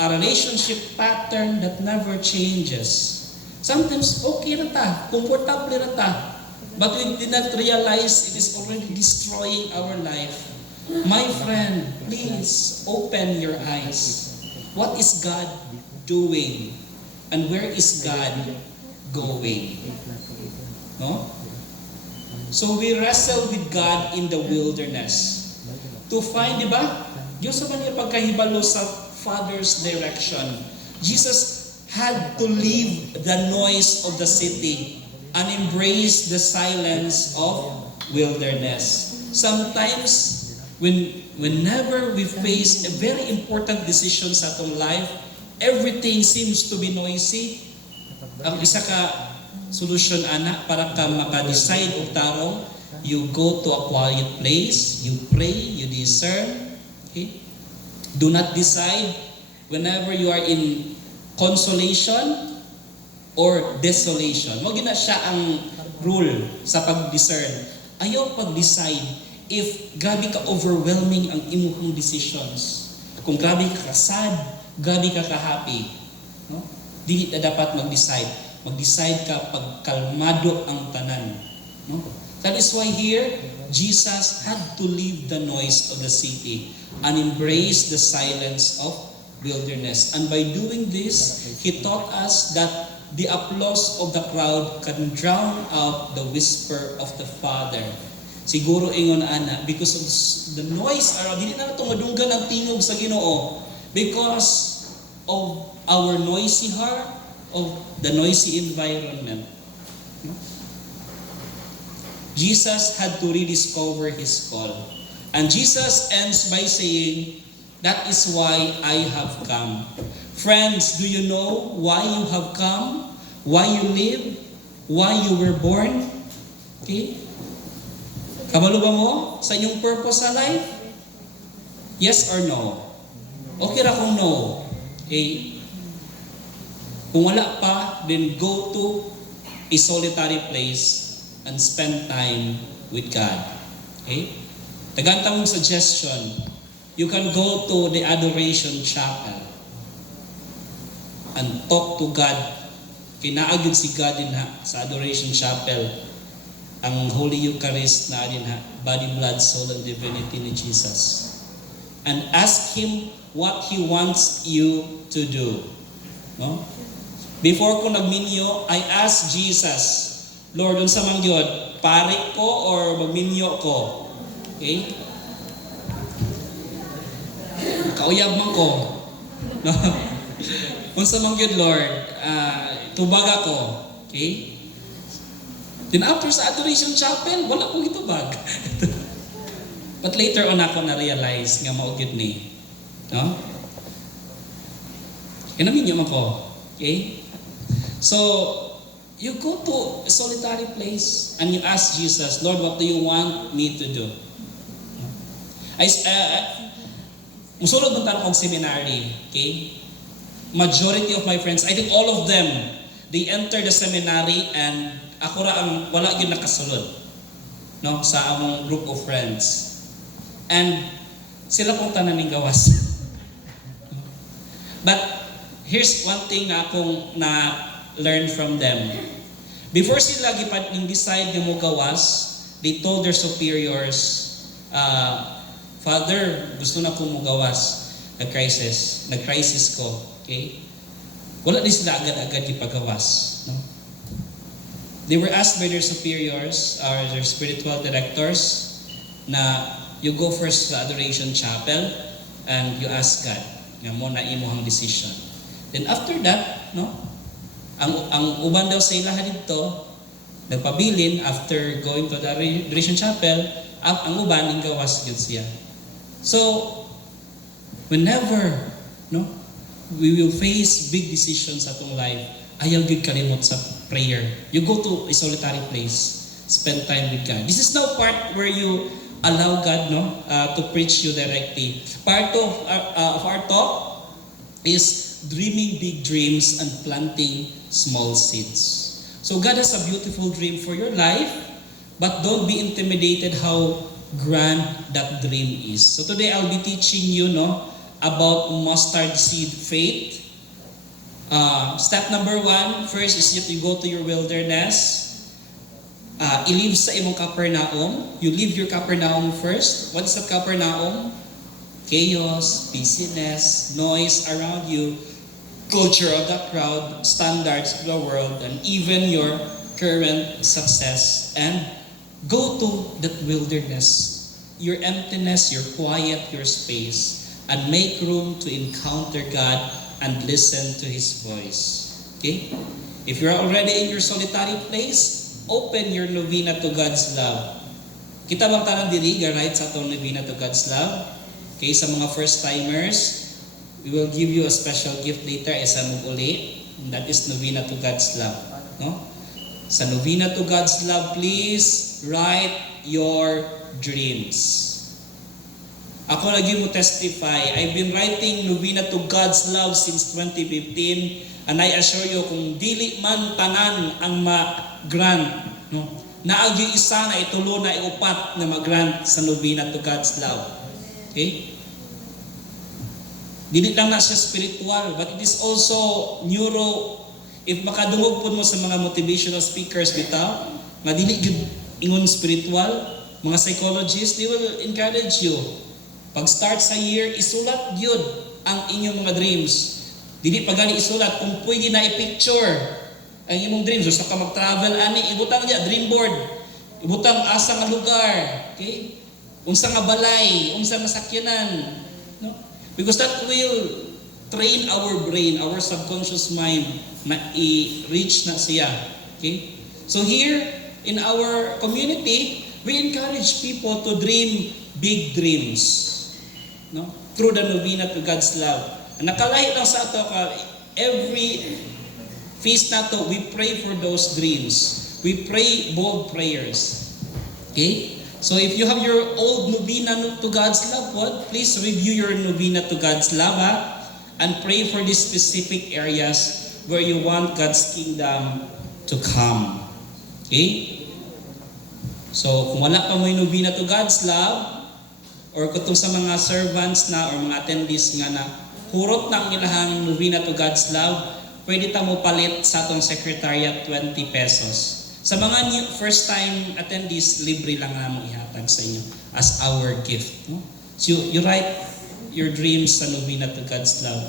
A relationship pattern that never changes. Sometimes okay ra ta, komportable ra ta, but we did not realize it is already destroying our life. My friend, please open your eyes. What is God doing? And where is God going? No? So we wrestle with God in the wilderness to find, di ba? Diyos sa niya pagkahibalo sa Father's direction. Jesus had to leave the noise of the city and embrace the silence of wilderness. Sometimes, whenever we face a very important decision sa atong life, everything seems to be noisy. Ang isa ka solution ana para ka maka-decide og tarong, you go to a quiet place, you pray, you discern. Okay? Do not decide whenever you are in consolation or desolation. Mo gina siya ang rule sa pag-discern. Ayaw pag-decide if grabe ka overwhelming ang imong decisions. Kung grabe ka sad, grabe ka happy. No? Dili na dapat mag-decide. Mag-decide ka pag kalmado ang tanan. No? That is why here, Jesus had to leave the noise of the city and embrace the silence of wilderness. And by doing this, He taught us that the applause of the crowd can drown out the whisper of the Father. Siguro ingon ana, because of the noise around, dili na nato madunggan ang tingog sa Ginoo because of our noisy heart, of the noisy environment. Jesus had to rediscover His call. And Jesus ends by saying, that is why I have come. Friends, do you know why you have come? Why you live? Why you were born? Okay? Kabalo ba mo sa inyong purpose sa life? Yes or no? Okay ra kung no. Okay? Kung wala pa, then go to a solitary place and spend time with God. Okay? Tagantang suggestion, you can go to the Adoration Chapel. and talk to God. Kinaagid si God din ha, sa Adoration Chapel. Ang Holy Eucharist na din ha, body, blood, soul, and divinity ni Jesus. And ask Him what He wants you to do. No? Before ko nagminyo, I ask Jesus, Lord, unsa man gyud, pare ko or magminyo ko? Okay? Kauyab man ko. No? Unsa man gyud, Lord, tubag ako. Okay? Then after sa Adoration Chapel, wala ko gitubag. But later on ako na-realize nga mao gyud ni. No? Kinaminyo man ko. Okay? So, you go to a solitary place and you ask Jesus, Lord, what do you want me to do? Musulod ng tanong kong seminary, okay? Majority of my friends, I think all of them, they enter the seminary and ako ra ang wala yun nakasulod, no? Sa among group of friends. And sila pong tanan ng gawas. But here's one thing na akong na-learn from them. Before sila decide na mo gawas, they told their superiors, Father, gusto na kong mugawas. Nag-crisis ko. Okay? Wala din sila agad-agad ipagawas. No? They were asked by their superiors, or their spiritual directors, na you go first to Adoration Chapel and you ask God nga mo na imuhang decision. Then after that, no, ang uban daw sa ilaha dito, nagpabilin after going to the Adoration Chapel, ang uban ning gawas gyud siya. So, whenever, no, we will face big decisions sa atong life, ayaw gyud kalimot sa prayer. You go to a solitary place, spend time with God. This is now part where you allow God, no, to preach you directly. Part of our talk is dreaming big dreams and planting small seeds. So God has a beautiful dream for your life, but don't be intimidated how grand that dream is. So today I'll be teaching you, no, about mustard seed faith. Step number 1, first is you go to your wilderness. I-leave sa imong Capernaum. You leave your Capernaum first. What is that Capernaum? Chaos, busyness, noise around you, culture of the crowd, standards of the world, and even your current success. And go to that wilderness, your emptiness, your quiet, your space, and make room to encounter God and listen to His voice. Okay? If you're already in your solitary place, open your novena to God's love. Kita bang tanang diri, right, sa itong novena to God's love? Okay, sa mga first-timers, we will give you a special gift later, isa mong uli, and that is novena to God's love. No? Sa novena to God's love, please write your dreams. Ako lagi mo testify, I've been writing novena to God's love since 2015, and I assure you, kung dili man tanan ang ma-grant, no? Naagyo isa na itulo na iupat na mag-grant sa novena to God's love. Okay? Dili lang na siya spiritual, but it is also neuro. If makadungog po mo sa mga motivational speakers bitaw, nga dili gyud ingon spiritual, mga psychologists, they will encourage you. Pag start sa year, isulat gyud ang inyong mga dreams. Dili pa gani isulat, kung pwede na i-picture ang imong dreams. So sa ka mag-travel ani, ibutang niya dream board. Ibutang asa nga lugar, okay? Unsa nga balay, unsa nga sakyanan, no? Because that will train our brain, our subconscious mind na i-reach na siya. Okay? So here, in our community, we encourage people to dream big dreams. No? Through the novena to God's love. Nakalahi lang sa ato ka, every feast na to, we pray for those dreams. We pray bold prayers. Okay? So if you have your old novena to God's love, please review your novena to God's love, and pray for these specific areas where you want God's kingdom to come. Okay? So kung wala pa mo yung novena to God's love, or kung sa mga servants na or mga attendees nga na hurot na ang ilahang novena to God's love, pwede ta mo palit sa atong secretariat 20 pesos. Sa mga first time attendees, libre lang namang ihatag sa inyo as our gift. No? So you write your dreams sa Novena to God's Love.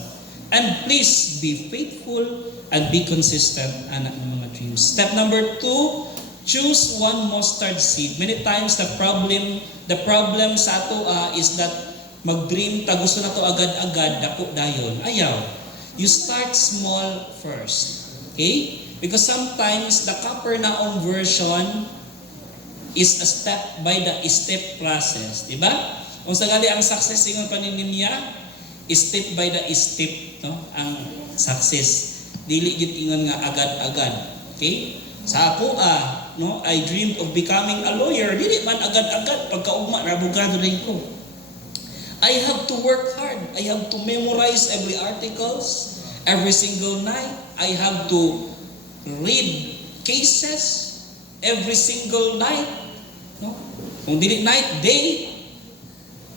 And please be faithful and be consistent anak ng mga dreams. Step number 2, choose one mustard seed. Many times the problem sa ato is that mag-dream ta gusto na to agad-agad dako dayon. Ayaw. You start small first. Okay? Because sometimes the Capernaum version is a step by the step process, di ba? Kung sagali ang success ingon paninyo niya, step by the step, no? Ang success. Dili gid ingon nga agad-agad. Okay? Sa ako no, I dreamed of becoming a lawyer. Dili man agad-agad pagkaugma na abogado rin ko. I have to work hard. I have to memorize every articles, every single night. I have to read cases every single night. No? Kung dili night, day.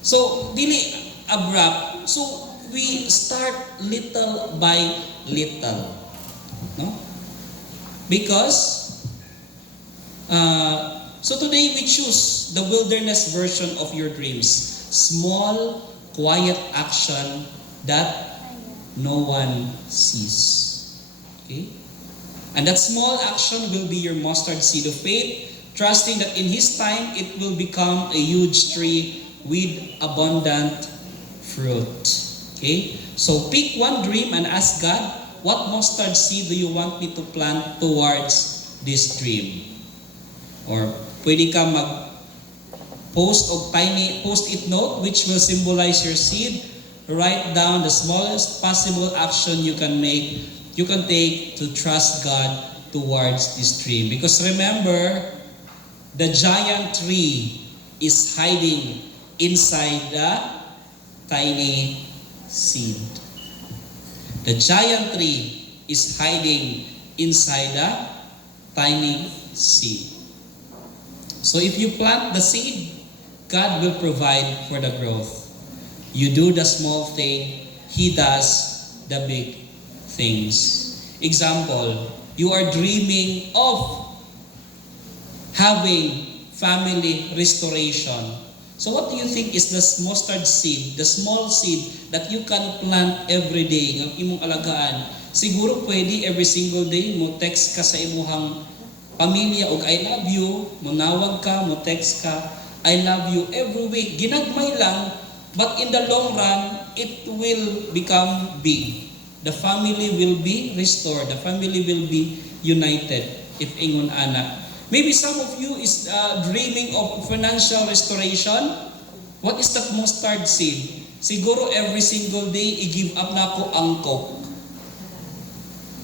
So, dili abrupt. So, we start little by little. No? Because, so today we choose the wilderness version of your dreams. Small, quiet action that no one sees. Okay? And that small action will be your mustard seed of faith, trusting that in His time it will become a huge tree with abundant fruit. Okay? So pick one dream and ask God, what mustard seed do you want me to plant towards this dream? Or pwede ka post of tiny post-it note which will symbolize your seed. Write down the smallest possible action you can take to trust God towards this dream. Because remember, the giant tree is hiding inside the tiny seed. The giant tree is hiding inside the tiny seed. So if you plant the seed, God will provide for the growth. You do the small thing, He does the big things. Example, you are dreaming of having family restoration. So what do you think is the mustard seed, the small seed that you can plant every day ng imong alagaan? Siguro pwede every single day mo text ka sa imuhang pamilya og I love you, munawag ka, mo text ka, I love you every week. Ginagmay lang, but in the long run, it will become big. The family will be restored. The family will be united if ingon ana. Maybe some of you is dreaming of financial restoration. What is that mustard seed? Siguro every single day, i-give up na ako ang Coke.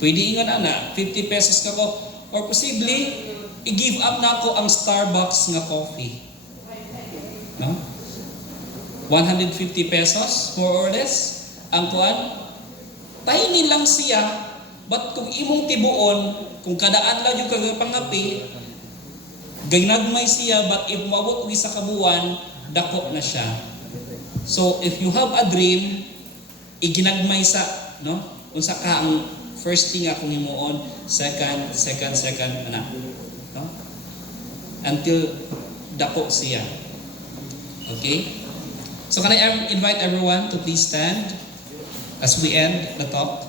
Pwede ingon ana, 50 pesos ka ko. Or possibly, i-give up na ako ang Starbucks nga coffee. No? 150 pesos, more or less, ang kuan. Tiny lang siya, but kung imong tibuon, kung kadaan lang yung kagapangapi, gaynagmay siya, but if mabot og isa ka buwan, dako na siya. So, if you have a dream, iginagmay sa, no? Unsa ka ang first thing akong himuon, second, ana. No? Until dako siya. Okay? So can I invite everyone to please stand as we end the talk?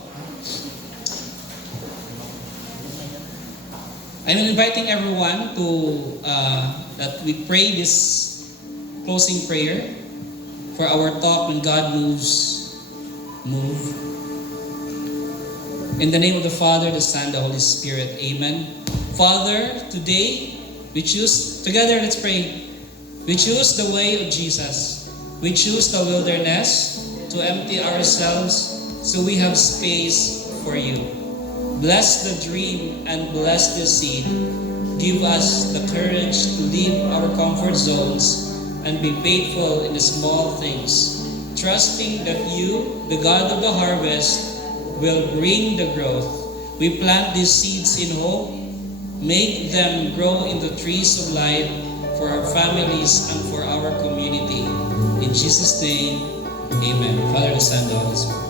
I'm inviting everyone to that we pray this closing prayer for our talk when God move. In the name of the Father, the Son, the Holy Spirit. Amen. Father, today we choose together. Let's pray. We choose the way of Jesus. We choose the wilderness to empty ourselves so we have space for you. Bless the dream and bless the seed. Give us the courage to leave our comfort zones and be faithful in the small things, trusting that you, the God of the harvest, will bring the growth. We plant these seeds in hope. Make them grow into trees of life for our families and for our community. In Jesus' name, amen. Father, the Son, the Holy Spirit.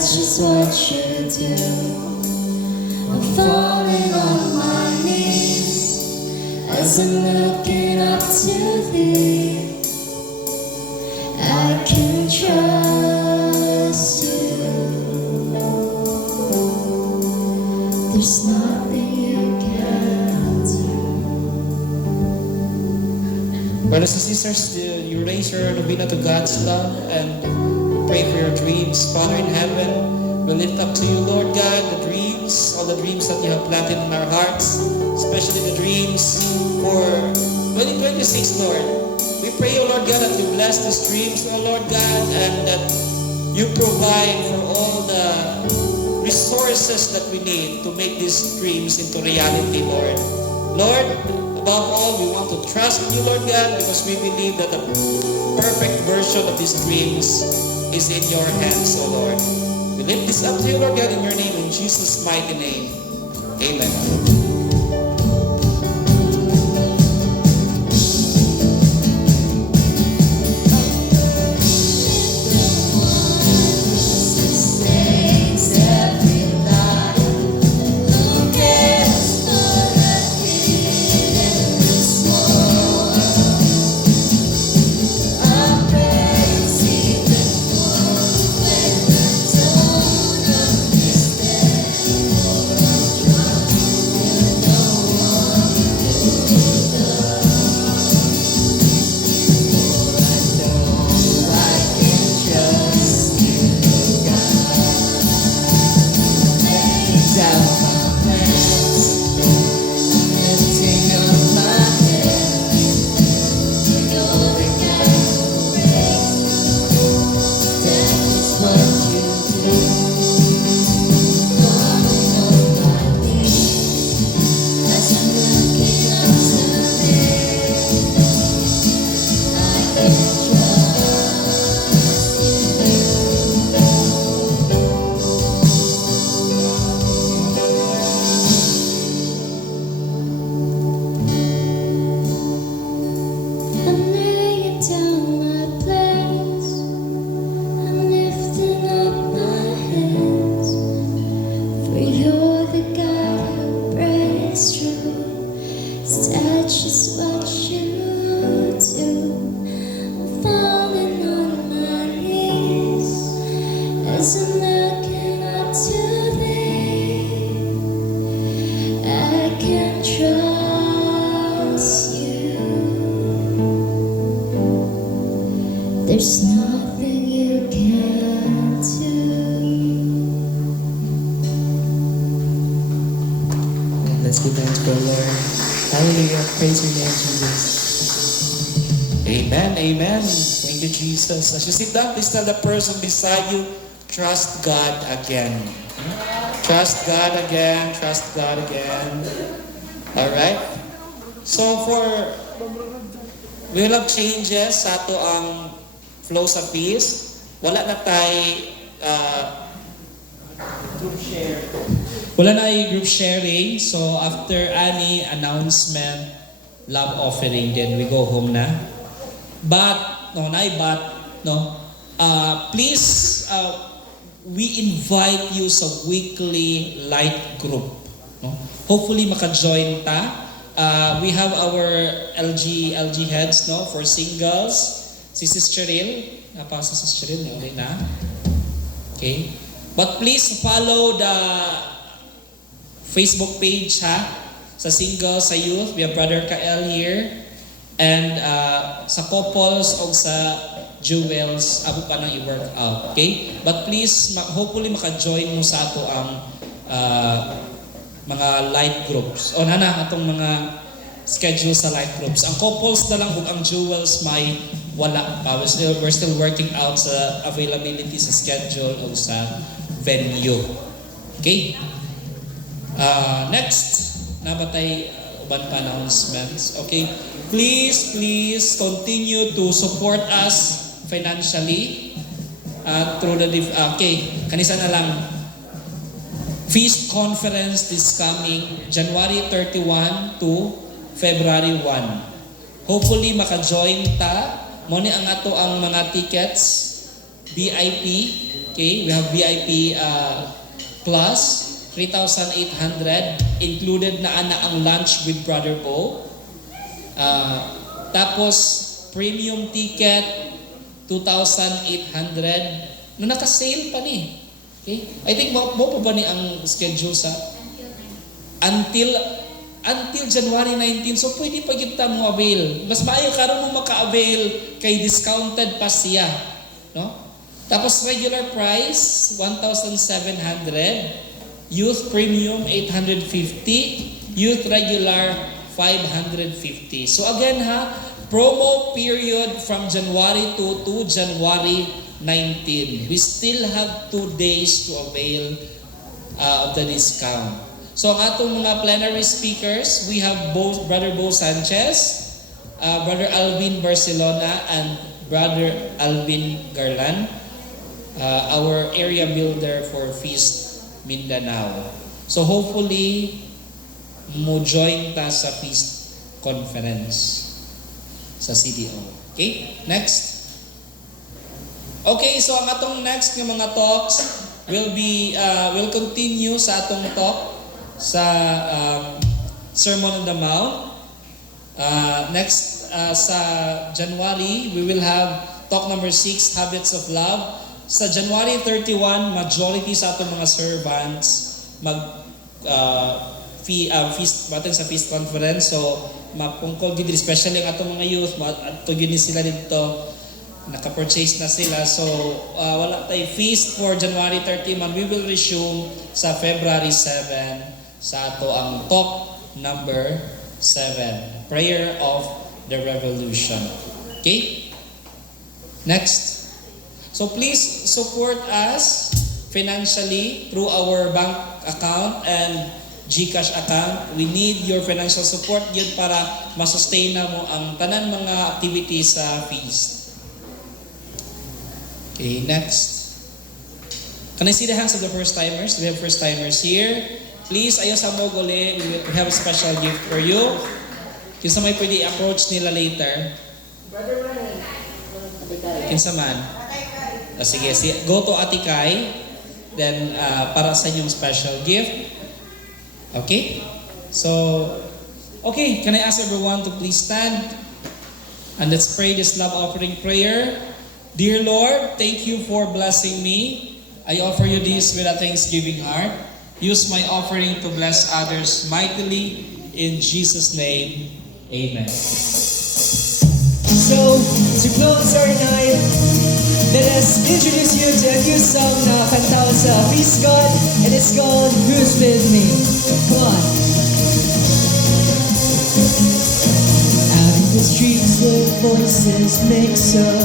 That's just what you do. I'm falling on my knees as I'm looking up to thee. I can trust you. There's nothing you can't do. Brothers and sisters, you raise your novena to God's love and pray for your dreams. Father in heaven, we lift up to you, Lord God, the dreams, all the dreams that you have planted in our hearts, especially the dreams for 2026, Lord. We pray, O Lord God, that you bless these dreams, O Lord God, and that you provide for all the resources that we need to make these dreams into reality, Lord. Lord, above all, we want to trust you, Lord God, because we believe that the perfect version of these dreams is in your hands, O Lord. We lift this up to you, Lord God, in your name, in Jesus' mighty name. Amen. There's nothing you can't do. Let's give thanks to the Lord. Hallelujah. Praise your name, Jesus. Amen. Amen. Thank you, Jesus. As you sit down, please tell the person beside you, trust God again. Trust God again. Trust God again. Alright? So we will have changes sa ato ang flow sa peace. Wala na tayo group share. Wala na ay group sharing. So after any announcement, love offering, then we go home na. Please, we invite you sa weekly light group. No? Hopefully maka-join ta. We have our LG heads, no, for singles. Si Sister Cheryl, napasa si Sister Cheryl, ulit na. Okay? But please follow the Facebook page, ha? Sa singles, sa youth, we have Brother Kael here. And sa couples o sa jewels, abo pa nang i-work out. Okay? But please, hopefully maka-join mo sa ato ang mga light groups. O atong mga schedule sa light groups. Ang couples na lang ug ang jewels may wala pa. We're still working out sa availability sa schedule o sa venue. Okay? Next, nabatay uban pa announcements. Okay? Please continue to support us financially through the kanisa na lang. Feast conference is coming January 31 to February 1. Hopefully maka-join ta. Mo ni ang ato ang mga tickets VIP, Okay, we have VIP plus 3,800 included na ang lunch with Brother Bo. Tapos premium ticket 2,800 na naka-sale pa ni. Okay? I think mo pa ba ni ang schedule sa until January 19, so pwede pa kita mo avail. Mas maayo karon mo maka-avail kay discounted pa siya, no? Tapos regular price 1,700, youth premium 850, youth regular 550. So again promo period from January 2 to January 19. We still have 2 days to avail of the discount. So ang atong mga plenary speakers, we have both Brother Bo Sanchez, Brother Alvin Barcelona, and Brother Alvin Garland, our area builder for Feast Mindanao. So hopefully, mo join ta sa Feast Conference sa CDO. Okay, next. Okay, so ang atong next ng mga talks will continue sa atong talk sa Sermon on the Mount. Next sa January, we will have talk number 6, Habits of Love. Sa January 31, majority sa atong mga servants feast batang sa feast conference. So mapungkol gid especially ang atong mga youth, adto gid sila dito. Naka-purchase na sila. So wala tay feast for January 31. We will resume sa February 7 sa ato ang talk number 7, Prayer of the Revolution. Okay? Next. So please support us financially through our bank account and GCash account. We need your financial support yun para masustain na mo ang tanan mga activities sa feast. Okay, next. Can I see the hands of the first timers? We have first timers here. Please, ayo sa Mogole, we have a special gift for you. Kinsa may pwede approach nila later. Kinsa man? Sige, go to Ate Kai. Then, para sa inyong special gift. Okay? So, okay, can I ask everyone to please stand? And let's pray this love offering prayer. Dear Lord, thank you for blessing me. I offer you this with a thanksgiving heart. Use my offering to bless others mightily. In Jesus' name, amen. So, to close our night, let us introduce you to a new song na kanta sa Peace God, and it's called Who's With Me. Come on. Out in the streets the voices mix up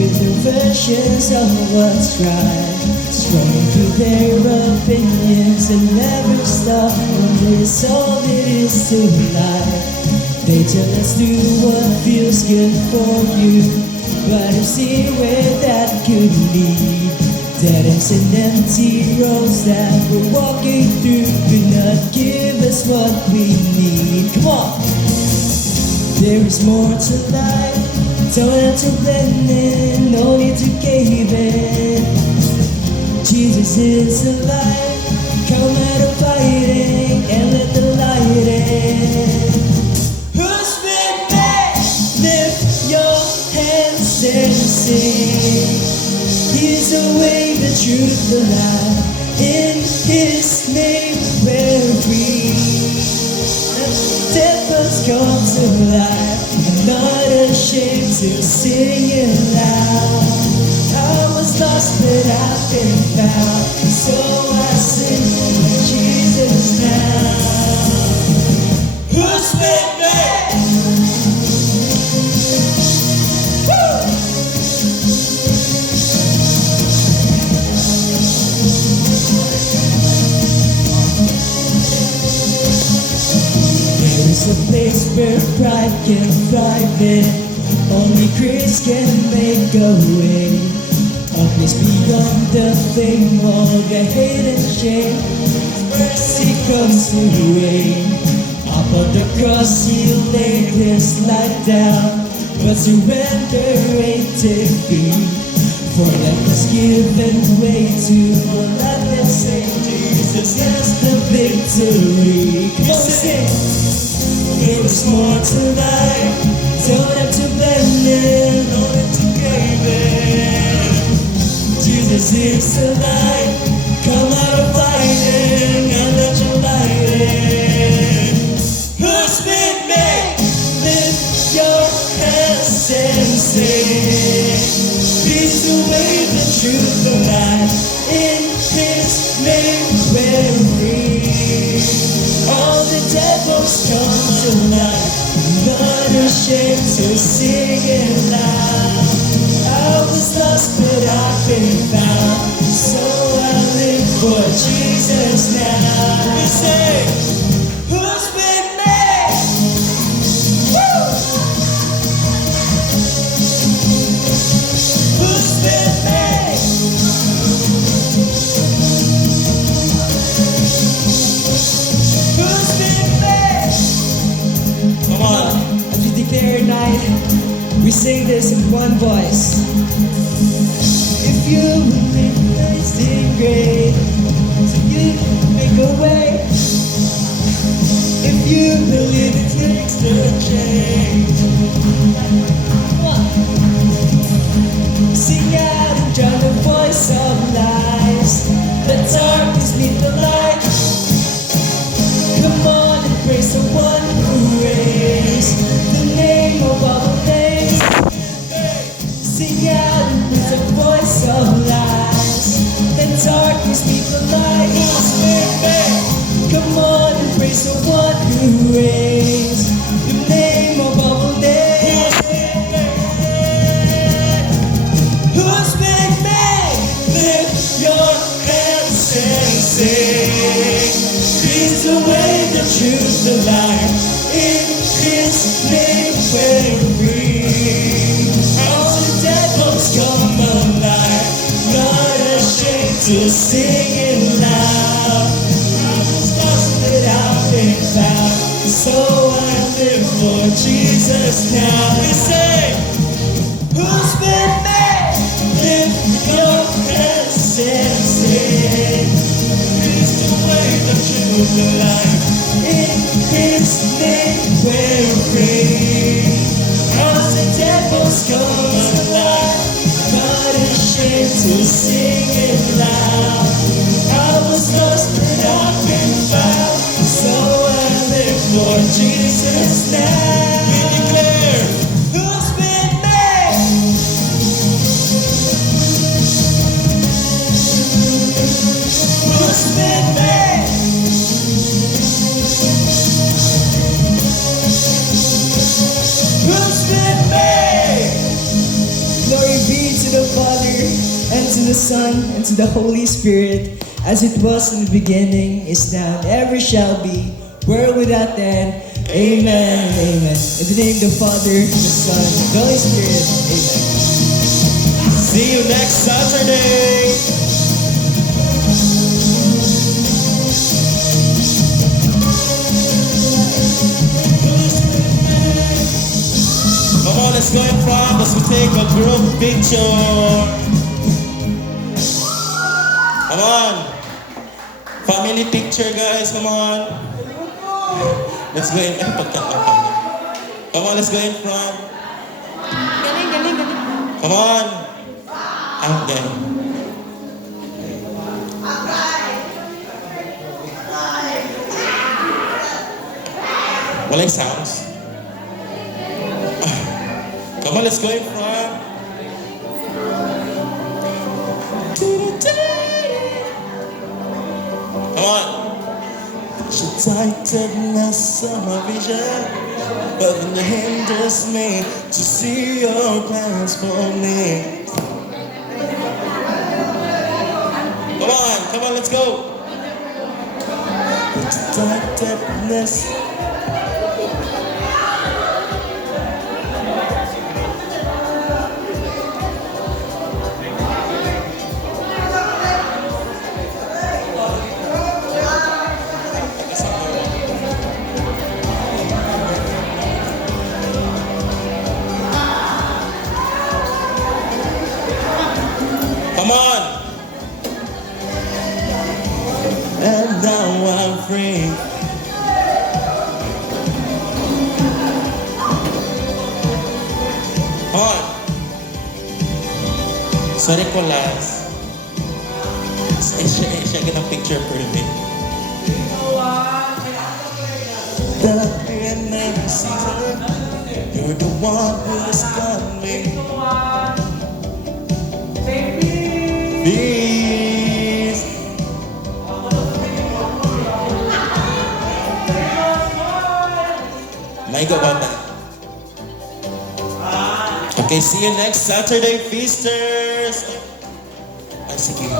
with the versions of what's right, strolling through their opinions and never stop on this all it is to life. They tell us do what feels good for you, but I see where that could lead. Dead ends and empty roads that we're walking through could not give us what we need. Come on! There is more to life, don't have to blend in, no need to cave in. Jesus is alive, come out of fighting and let the light in. Who's with me? Lift your hands and sing. He's the way, the truth, the life. In His name we're free. Death has come to life. I'm not ashamed to sing it loud. I was lost but I've been found, so I sing for Jesus now. Who's with me? Woo! There is a place where pride can thrive in. Only grace can make a way. A place beyond the fame, all the hate and shame. Mercy comes to reign. Up on the cross He laid His life down, but surrender ain't defeat. For that was given way to a lot that say Jesus has the victory. Come on, sing. There is more to life. Don't have to blend in, don't have to cave in. Jesus is alive. Come out of fighting and let your light in. Who's been made? Lift your hands and sing. He's the way, the truth, the life. In His name we're free. All the devils come to life. Not ashamed to sing it loud. I was lost but I've been found. So I live for Jesus now. We say, who's been made? Woo! Who's been made? Who's been made? Come on. As we declare tonight, we sing this in one voice. If you believe anything great, so you make a way. If you believe it takes the change, come on. Sing out and drown the voice of lies. Let darkness meet the light. Come on and praise the one who reigns, the name of all names. Sing out and praise the voice of lies. Let darkness meet the light. Come on and praise the one who reigns, the name of all names. Who's been made? Lift your hands and sing. He's the way, the truth, the life. In His name we're free. All the devils come alive. Not ashamed to sing it loud. I was lost but I've been found. So I live for Jesus now. We say, who's been made? Lift your hands and sing. He's the way, the truth, the life. In His name we're free. All the devils come alive. Not ashamed to sing it loud. I was lost but I've been found. So I live for Jesus now. We declare, who's been made? Who's been made? Who's been made? Glory be to the Father, and to the Son, and to the Holy Spirit, as it was in the beginning, is now, and ever shall be, world without end. Amen and amen. In the name of the Father, the Son, and the Holy Spirit. Amen. See you next Saturday. Come on, let's go in front as we take a group picture. Come on. Family picture, guys. Come on. Let's go in. Come on, let's go in front. Come on. Okay. Walang sounds. Come on, let's go in front. Come on. She tightness of my vision, but it hinders me to see your plans for me. Come on, let's go. Tightness. So Nicolas, siya ganang picture for me. The end of the season, you're the one who's got me. Please. May gawa na. Okay, see you next Saturday, Feasters! Ay, sige.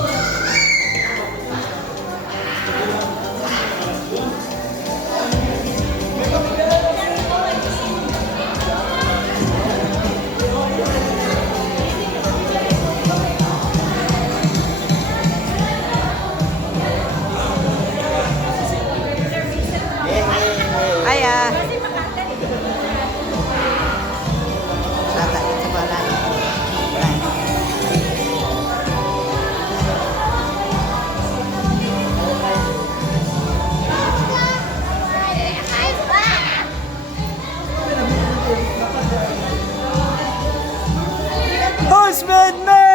Who's with me?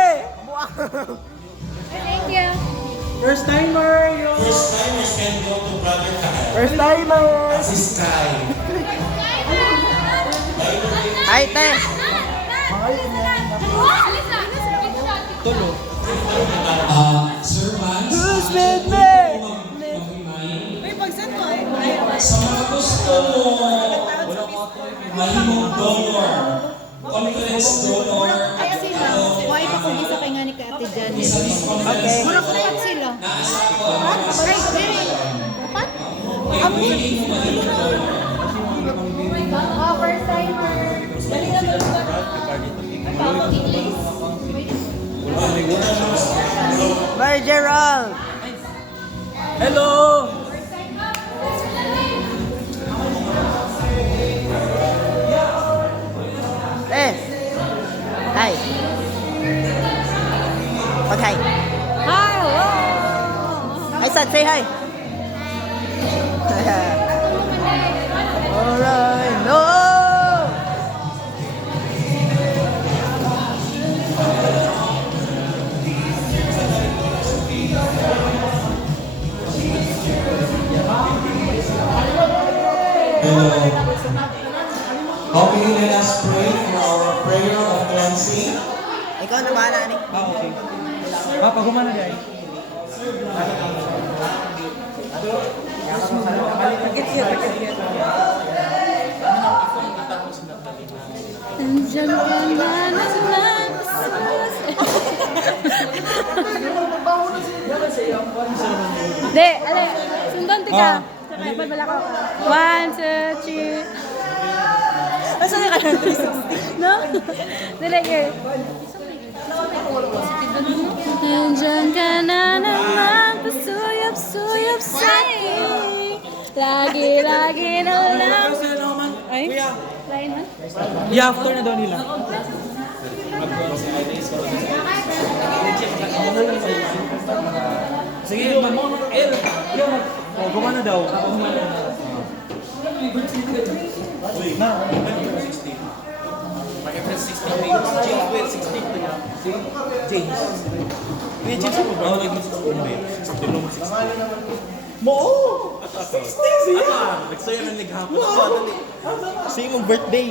Thank you. First timer! First timers can go to Brother Kyle. First timer! Si Sky. Ay, te! Sir Vance, Who's with me? sa mga gusto mo, mahimong donor, conference donor, Why pa kung isa kay nga ni Ate Janet? Okay. Murag lahat sila. Ay, dili. Apat? willing mo mahimong donor. Oh, first timer. Dali na Bye, Gerald! Hello! Eh! Hi! Okay. Hi, hello. I said say hi! Alright, no! Okay, let us pray for our prayer of cleansing. Ikaw na bahala ni. Okay. Papa, gumana dahil. Nandiyan ka na naman. Di, ale, sundan tika. Kaya pa bala ka. 1, 2, 3. Asa na ka na? No? Dili, here. Nandiyan ka na naman. Pasuyap-suyap sa akin. Lagi-lagi na lang. Ay? Lain man? I-after na daw nila. Sige, El. Oh, gumana daw. James. Kuya James ako bro. Mo! 16 siya! Nagsayo ng lighapon. Sa imong birthday.